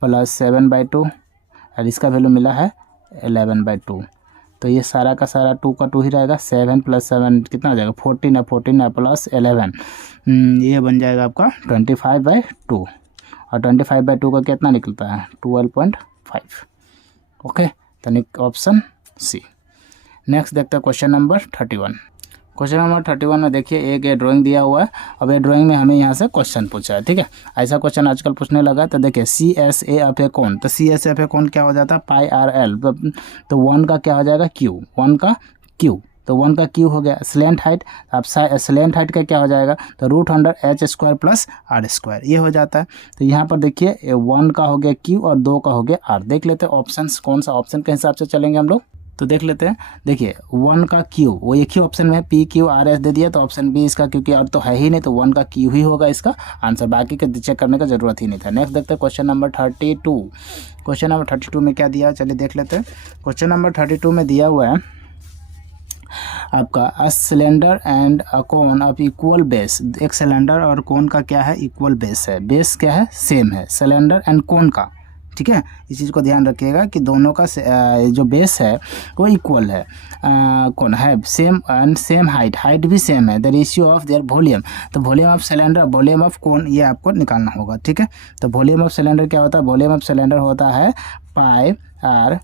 प्लस 7/2 और इसका वैल्यू मिला है 11/2, तो ये सारा का सारा 2 का 2 ही रहेगा, 7 + 7 कितना हो जाएगा, 14 है, 14 है प्लस 11, ये बन जाएगा आपका 25/2, और 25/2 का कितना निकलता है 12.5। ओके, तो ऑप्शन सी। नेक्स्ट देखते हैं क्वेश्चन नंबर 31। क्वेश्चन नंबर 31 में देखिए एक ये ड्राइंग दिया हुआ है। अब ये ड्राइंग में हमें यहाँ से क्वेश्चन पूछा है। ठीक है, ऐसा क्वेश्चन आजकल पूछने लगा। तो देखिए CSA ऑफ ए कोन, तो CSA ऑफ ए कोन क्या हो जाता है, पाई आर एल, तो 1 का क्या हो जाएगा Q, 1 का Q, तो 1 का Q हो गया। स्लेंट हाइट, अब स्लेंट हाइट का क्या हो जाएगा, तो √h² + r², ये हो जाता है। तो यहाँ पर देखिए 1 का हो गया Q और 2 का हो गया R। देख लेते हैं ऑप्शन, कौन सा ऑप्शन के हिसाब से चलेंगे हम लोग। तो देख लेते हैं। देखिए 1 का क्यू वो एक ही ऑप्शन में है, PQRS दे दिया तो ऑप्शन बी इसका, क्योंकि और तो है ही नहीं तो 1 का क्यू ही होगा इसका आंसर, बाकी का चेक करने का ज़रूरत ही नहीं था। नेक्स्ट देखते हैं क्वेश्चन नंबर 32। क्वेश्चन नंबर 32 में क्या दिया, चलिए देख लेते हैं। क्वेश्चन नंबर 32 में दिया हुआ है आपका a cylinder and a cone of equal base. एक सिलेंडर और कोन का क्या है, इक्वल बेस है। बेस क्या है, सेम है सिलेंडर एंड कोन का, ठीक है। इस चीज़ को ध्यान रखिएगा कि दोनों का जो बेस है वो इक्वल है, कौन है सेम एंड सेम हाइट भी सेम है। The ratio of their volume, तो volume of cylinder volume of cone ये आपको निकालना होगा, ठीक है। तो वॉल्यूम ऑफ सिलेंडर क्या होता है, वॉल्यूम ऑफ सिलेंडर होता है πr²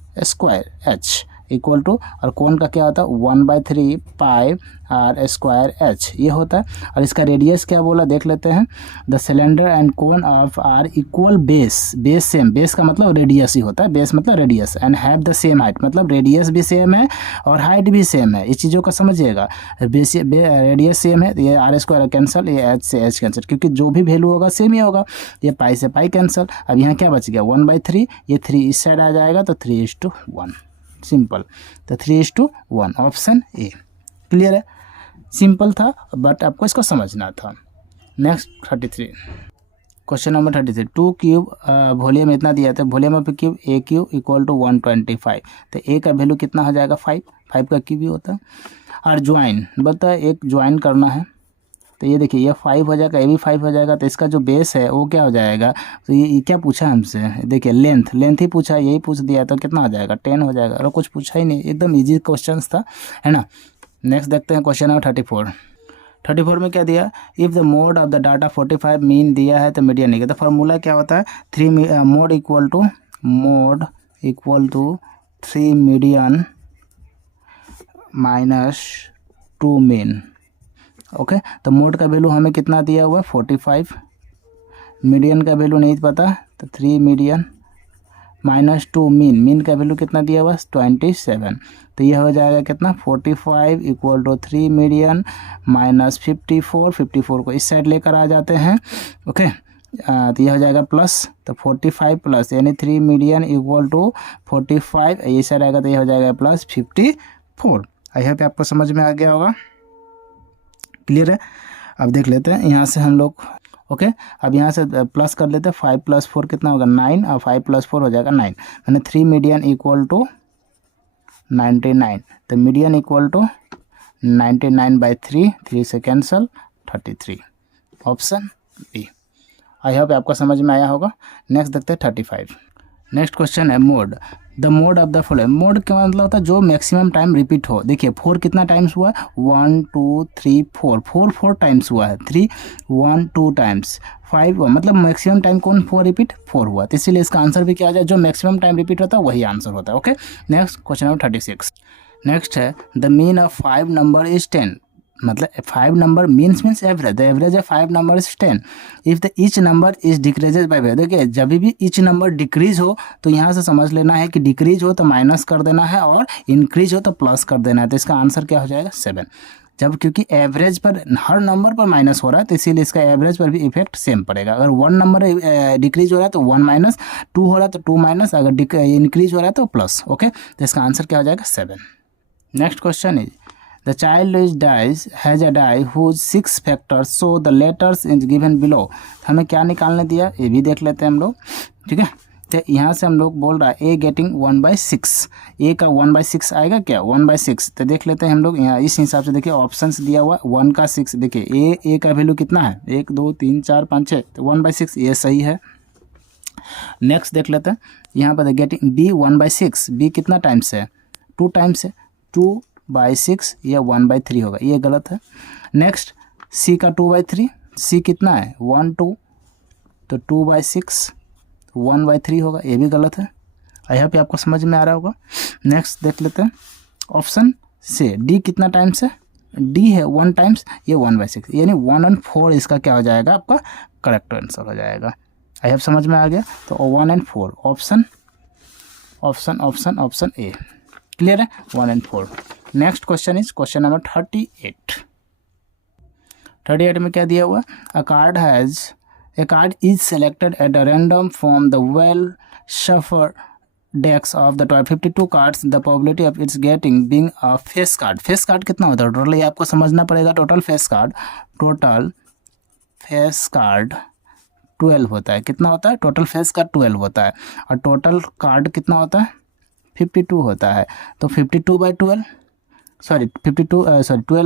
इक्वल टू, और कोन का क्या होता है 1/3 πr²h ये होता है। और इसका रेडियस क्या बोला देख लेते हैं। The cylinder and cone of are equal base, base same, base का मतलब रेडियस ही होता है, बेस मतलब radius, and have the same height मतलब रेडियस भी सेम है और हाइट भी सेम है। इस चीज़ों को समझिएगा, रेडियस सेम है, ये r² कैंसिल, ये h से h कैंसिल, क्योंकि जो भी वैल्यू होगा सेम ही होगा। ये पाई से पाई कैंसिल, अब यहाँ क्या बच गया 1/3, ये 3 इस साइड आ जाएगा तो 3:1 सिंपल, तो 3:1 ऑप्शन ए। क्लियर है, सिंपल था बट आपको इसको समझना था। Next 33 question number 33। 2 cube volume इतना दिया था, volume of cube a cube equal to 125, तो ए का वैल्यू कितना हो जाएगा 5 का क्यूब ही होता है। और ज्वाइन बता, एक ज्वाइन करना है तो ये देखिए ये 5 हो जाएगा, ये भी 5 हो जाएगा, तो इसका जो बेस है वो क्या हो जाएगा, तो ये क्या पूछा हमसे, देखिए लेंथ ही पूछा, यही पूछ दिया तो कितना हो जाएगा 10 हो जाएगा, और कुछ पूछा ही नहीं, एकदम इजी क्वेश्चन था, है ना। नेक्स्ट देखते हैं क्वेश्चन नंबर 34 में क्या दिया, if the mode of the data 45 mean दिया है तो मीडियन नहीं, तो फार्मूला क्या होता है, mode equal to 3 median -2 mean. Okay, तो मोड का वैल्यू हमें कितना दिया हुआ है 45, मीडियन का वैल्यू नहीं पता तो 3 मीडियन -2 मीन का वैल्यू कितना दिया हुआ 27, तो यह हो जाएगा कितना 45 इक्वल टू 3 मीडियन -54 को इस साइड लेकर आ जाते हैं। ओके, तो यह हो जाएगा प्लस, तो 45 प्लस यानी 3 मीडियन इक्वल टू 45, ये साइड आएगा तो यह हो जाएगा प्लस 54। आई होप आपको समझ में आ गया होगा। क्लियर है, अब देख लेते हैं यहाँ से हम लोग। ओके, अब यहाँ से प्लस कर लेते हैं, 5 + 4 कितना होगा 9, और 5 + 4 हो जाएगा 9, मैंने 3 मीडियन इक्वल टू 99, तो मीडियन इक्वल टू 99/3, 3 से cancel 33, option B. I hope आपको समझ में आया होगा। नेक्स्ट देखते हैं 35। नेक्स्ट क्वेश्चन है mode, the mode of the following. Mode का मतलब होता है जो मैक्सिमम टाइम रिपीट हो। देखिए 4 कितना टाइम्स हुआ है 1 2 3 4 टाइम्स हुआ है, 3 1 2 टाइम्स, 5 मतलब मैक्सिमम टाइम कौन 4 रिपीट 4 हुआ, तो इसीलिए इसका आंसर भी क्या आ जाए, जो मैक्सिमम टाइम रिपीट होता है वही आंसर होता है। Okay, next question number 36। Next है the mean of 5 number is 10, मतलब 5 number means average, the average of 5 number is 10 if the each number is decreases by value. देखिए जब भी ईच नंबर डिक्रीज हो तो यहाँ से समझ लेना है कि डिक्रीज हो तो माइनस कर देना है और इंक्रीज हो तो प्लस कर देना है, तो इसका आंसर क्या हो जाएगा 7। जब क्योंकि एवरेज पर हर नंबर पर माइनस हो रहा है तो इसीलिए इसका एवरेज पर भी इफेक्ट सेम पड़ेगा। अगर 1 नंबर डिक्रीज हो रहा है तो 1 माइनस, 2 हो रहा है तो 2 माइनस, अगर इंक्रीज हो रहा है तो प्लस। ओके, तो इसका आंसर क्या हो जाएगा 7। Next question is the child has a die whose 6 factors so the letters is given below. हमें क्या निकालने दिया ये भी देख लेते हैं हम लोग, ठीक है। तो यहाँ से हम लोग बोल रहा है ए गेटिंग 1/6, ए का 1/6 आएगा क्या 1/6, तो देख लेते हैं हम लोग यहाँ इस हिसाब से। देखिए ऑप्शंस दिया हुआ 1 का 6, देखिए ए का वैल्यू कितना है 1 2 3 4 5 6, तो 1/6 ये सही है। नेक्स्ट देख लेते हैं यहाँ पर गेटिंग बी 1/6, बी कितना टाइम्स है 2 टाइम्स है, 2/6 या 1/3 होगा, ये गलत है। नेक्स्ट सी का 2/3, सी कितना है 1 2, तो 2/6 1/3 होगा, ये भी गलत है। आई होप आपको समझ में आ रहा होगा। नेक्स्ट देख लेते हैं ऑप्शन से डी कितना टाइम्स है, डी है 1 टाइम्स, ये 1/6 यानी 1 और 4 इसका क्या हो जाएगा आपका करेक्ट आंसर हो जाएगा। आई होप समझ में आ गया, तो 1 और 4 ऑप्शन ए। क्लियर है 1 और 4। Next question is question number 38 में क्या दिया हुआ, अ card is selected at a random from the well Shafar decks of the 52 cards, the probability of its getting being a face card. face card कितना होता है total, ये आपको समझना पड़ेगा. टोटल फेस कार्ड 12 होता है. कितना होता है टोटल फेस कार्ड 12 होता है. और टोटल कार्ड कितना होता है 52 होता है. तो 12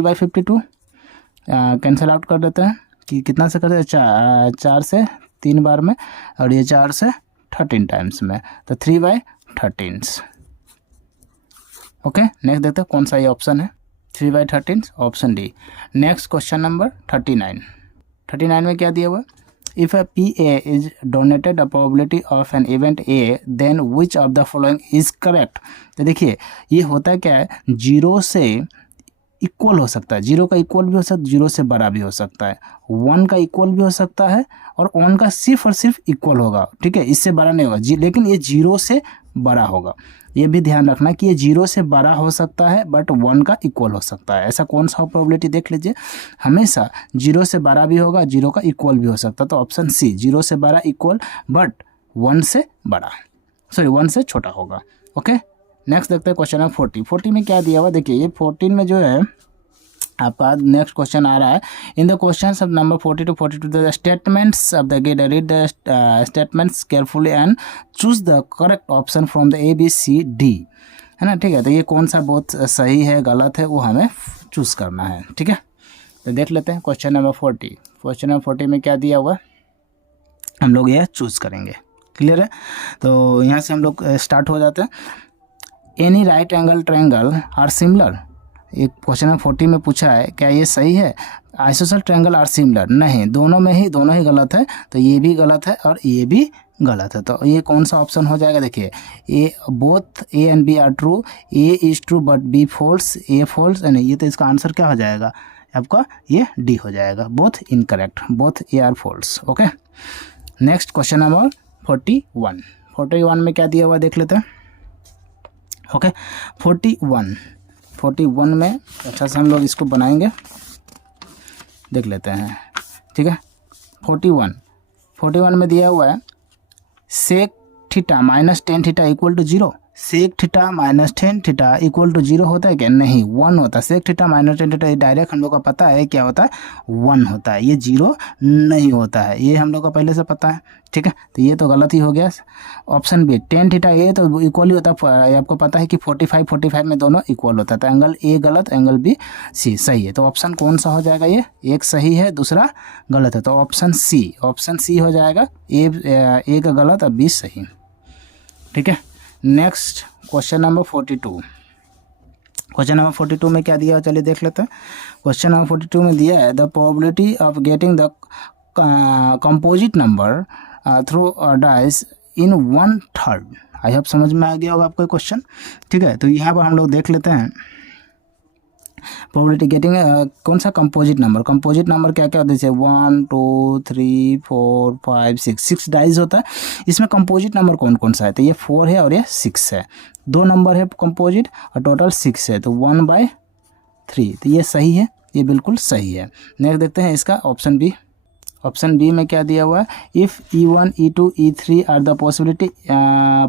बाई 52 कैंसिल आउट कर देते हैं कि कितना से करते हैं 4 से 3 बार में, और ये 4 से 13 टाइम्स में, तो 3/13. ओके, नेक्स्ट देखते हैं कौन सा ये ऑप्शन है. 3/13 option D. Next question number 39 में क्या दिया हुआ. If a PA is denoted a probability of an event A, then which of the following is correct. तो देखिए ये होता है क्या है, 0 से इक्वल हो सकता है, 0 का इक्वल भी हो सकता है, 0 से बड़ा भी हो सकता है, 1 का इक्वल भी हो सकता है, और 1 का सिर्फ और सिर्फ इक्वल होगा. ठीक है, इससे बड़ा नहीं होगा लेकिन ये 0 से बड़ा होगा. ये भी ध्यान रखना कि ये 0 से बड़ा हो सकता है बट 1 का इक्वल हो सकता है. ऐसा कौन सा प्रोबेबिलिटी देख लीजिए, हमेशा 0 से बड़ा भी होगा, 0 का इक्वल भी हो सकता है. तो ऑप्शन सी, 0 से बड़ा इक्वल बट 1 से बड़ा, 1 से छोटा होगा. ओके, नेक्स्ट देखते हैं क्वेश्चन नंबर 40 में क्या दिया हुआ. देखिए ये 14 में जो है आपका नेक्स्ट क्वेश्चन आ रहा है. In the question of number 40 to 42 the statements of the given, read the statements carefully and choose the correct option from the ABCD. है ना. ठीक है, तो ये कौन सा बहुत सही है गलत है वो हमें चूज़ करना है. ठीक है, तो देख लेते हैं क्वेश्चन नंबर 40. क्वेश्चन नंबर 40 में क्या दिया हुआ हम लोग ये चूज़ करेंगे. क्लियर है, तो यहाँ से हम लोग स्टार्ट हो जाते हैं. Any right angle triangle are similar. एक क्वेश्चन नंबर 40 में पूछा है क्या ये सही है. आइसोसेलेस ट्रायंगल आर सिमिलर, नहीं, दोनों ही गलत है. तो ये भी गलत है और ये भी गलत है. तो ये कौन सा ऑप्शन हो जाएगा. देखिए both A and B are true, A is true but B false, A false. नहीं, ये तो इसका आंसर क्या हो जाएगा आपका, ये D हो जाएगा. Both incorrect, both A are false. Okay, next question number 41 में क्या दिया हुआ देख लेते हैं. ओके, 41 में अच्छा से हम लोग इसको बनाएंगे, देख लेते हैं. ठीक है, 41 में दिया हुआ है sec theta minus tan theta equal to 0. Sec theta minus tan theta equal to 0 होता है क्या, नहीं, 1 होता है. Sec theta minus tan theta direct हम लोग का पता है क्या होता है, 1 होता है. ये 0 नहीं होता है, ये हम लोग का पहले से पता है. ठीक है, तो ये तो गलत ही हो गया. ऑप्शन बी टेन थीटा ये तो इक्वल ही होता है. आपको पता है कि 45 में दोनों इक्वल होता है. तो एंगल ए गलत, एंगल बी सी सही है. तो ऑप्शन कौन सा हो जाएगा, ये एक सही है दूसरा गलत है. तो ऑप्शन सी हो जाएगा. ए का गलत और बी सही. ठीक है, next question number 42. Question number 42 में क्या दिया है चलिए देख लेते हैं. क्वेश्चन नंबर 42 में दिया है the probability of getting the composite number through dice in 1/3. I hope समझ में आ गया होगा आपको क्वेश्चन. ठीक है, तो यहाँ पर हम लोग देख लेते हैं प्रोबेबिलिटी गेटिंग कौन सा कंपोजिट नंबर क्या क्या होता है. 1 2 3 4 5 6 डाइज होता है. इसमें कंपोजिट नंबर कौन सा है, तो ये 4 है और ये 6 है. 2 नंबर है कंपोजिट और टोटल 6 है, तो 1/3. तो ये सही है, ये बिल्कुल सही है. नेक्स्ट देखते हैं इसका ऑप्शन बी. ऑप्शन बी में क्या दिया हुआ है, if E1 E2 E3 are the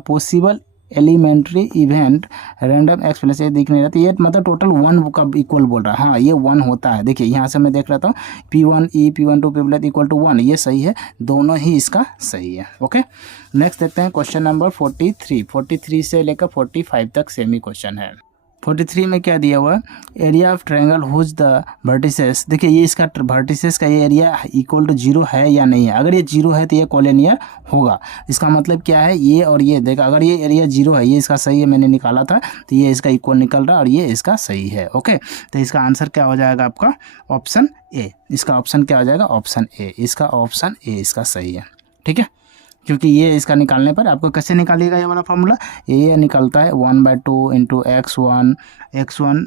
possible elementary event random x plus. ये दिख नहीं रहा, तो ये मतलब टोटल 1 का इक्वल बोल रहा है. हाँ, ये 1 होता है. देखिए यहाँ से मैं देख रहा था P1E P12 P equal to 1, ये सही है, दोनों ही इसका सही है. ओके, नेक्स्ट देखते हैं क्वेश्चन नंबर 43 से लेकर 45 तक सेम ही क्वेश्चन है. 43 में क्या दिया हुआ है, area of triangle whose the vertices. देखिए ये इसका वर्टिसेस का ये एरिया इक्वल टू 0 है या नहीं है. अगर ये 0 है तो ये कोलिनियर होगा. इसका मतलब क्या है, ये और ये देखा, अगर ये एरिया 0 है, ये इसका सही है, मैंने निकाला था, तो ये इसका इक्वल निकल रहा है और ये इसका सही है. ओके, तो इसका आंसर क्या हो जाएगा आपका ऑप्शन ए. इसका ऑप्शन क्या हो जाएगा, ऑप्शन ए. इसका ऑप्शन ए इसका सही है. ठीक है, क्योंकि ये इसका निकालने पर आपको कैसे निकालिएगा ये वाला फॉर्मूला, ये निकलता है 1/2 into x1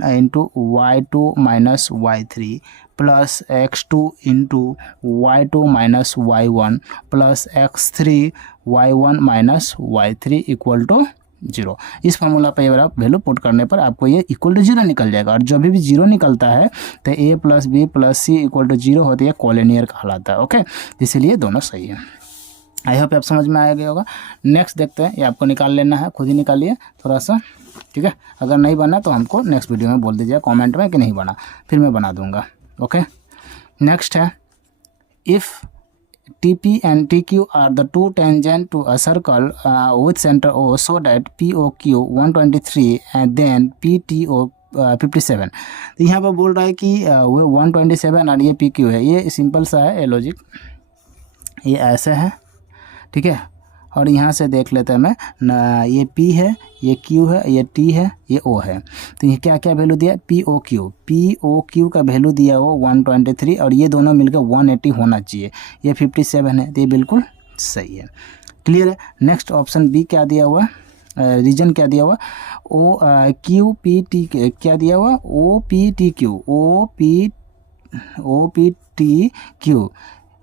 into y2 minus y3 plus x2 into y2 minus y1 plus x3 y1 minus y3 equal to 0. इस फार्मूला पर अगर आप वैल्यू पुट करने पर आपको ये इक्वल टू 0 निकल जाएगा. और जब भी 0 निकलता है तो a plus B plus C equal to 0 होती है, कोलिनियर कहलाता है. ओके, इसीलिए दोनों सही है. आई होप आप समझ में आ गया होगा। नेक्स्ट देखते हैं, ये आपको निकाल लेना है, खुद ही निकालिए थोड़ा सा, ठीक है। अगर नहीं बना तो हमको नेक्स्ट वीडियो में बोल दीजिए कमेंट में कि नहीं बना, फिर मैं बना दूंगा। ओके, नेक्स्ट है, if TP and TQ are the two tangent to a circle with center O, so that POQ 123 and then PTO 57। तो यहाँ पर बोल रहा है कि वो 127 और ये PQ है। ये सिंपल सा है, ये लॉजिक, ये ऐसे है, ठीक है। और यहाँ से देख लेते हैं मैं ये P है, ये Q है, ये T है, ये O है। तो ये क्या क्या वैल्यू दिया, POQ का वैल्यू दिया वो 123 और ये दोनों मिलकर 180 होना चाहिए। ये 57 है, तो ये बिल्कुल सही है। क्लियर है। नेक्स्ट ऑप्शन बी क्या दिया हुआ, रीजन क्या दिया हुआ, QPT क्या दिया हुआ, OPTQ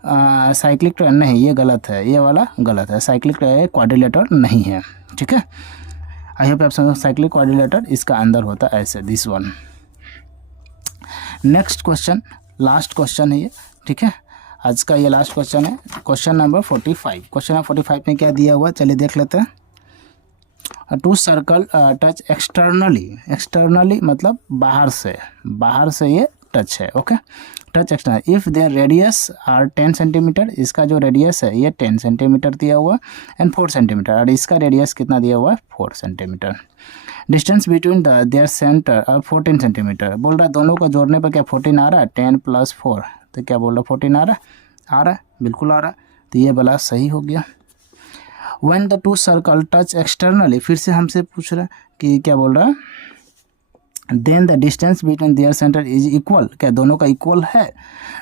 साइक्लिक ट्रायंगल नहीं, ये गलत है, ये वाला गलत है, साइक्लिक क्वाड्रिलेटर नहीं है, ठीक है। आई होप आप समझ, साइक्लिक क्वाड्रिलेटर इसका अंदर होता है ऐसे, this one. Next question, last question है ये, ठीक है। आज का ये लास्ट क्वेश्चन है, क्वेश्चन नंबर 45। क्वेश्चन नंबर 45 में क्या दिया हुआ, चलिए देख लेते हैं। टू सर्कल टच एक्सटर्नली मतलब बाहर से ये टच है। Okay, touch external if their radius R 10 centimetre, इसका जो रेडियस है ये 10 सेंटीमीटर दिया हुआ एंड 4 सेंटीमीटर, और इसका रेडियस कितना दिया हुआ है 4 centimetre. Distance between their centre 14 centimetre. बोल रहा है दोनों को जोड़ने पर क्या 14 आ रहा है, 10 + 4, तो क्या बोल रहा है 14 आ रहा है, बिल्कुल आ रहा है। तो ये वाला सही हो गया। When the two circle touch externally, फिर से हमसे पूछ रहा है कि क्या बोल रहा है, then the distance between their centre is equal, क्या दोनों का इक्वल है,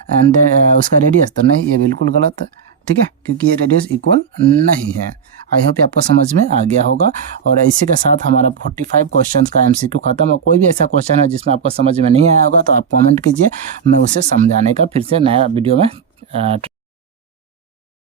एंड उसका रेडियस तो नहीं, ये बिल्कुल गलत है, ठीक है, क्योंकि ये रेडियस इक्वल नहीं है। आई होप आपको समझ में आ गया होगा। और इसी के साथ हमारा 45 क्वेश्चंस का MCQ खत्म। और कोई भी ऐसा क्वेश्चन है जिसमें आपको समझ में नहीं आया होगा तो आप कमेंट कीजिए, मैं उसे समझाने का फिर से नया वीडियो में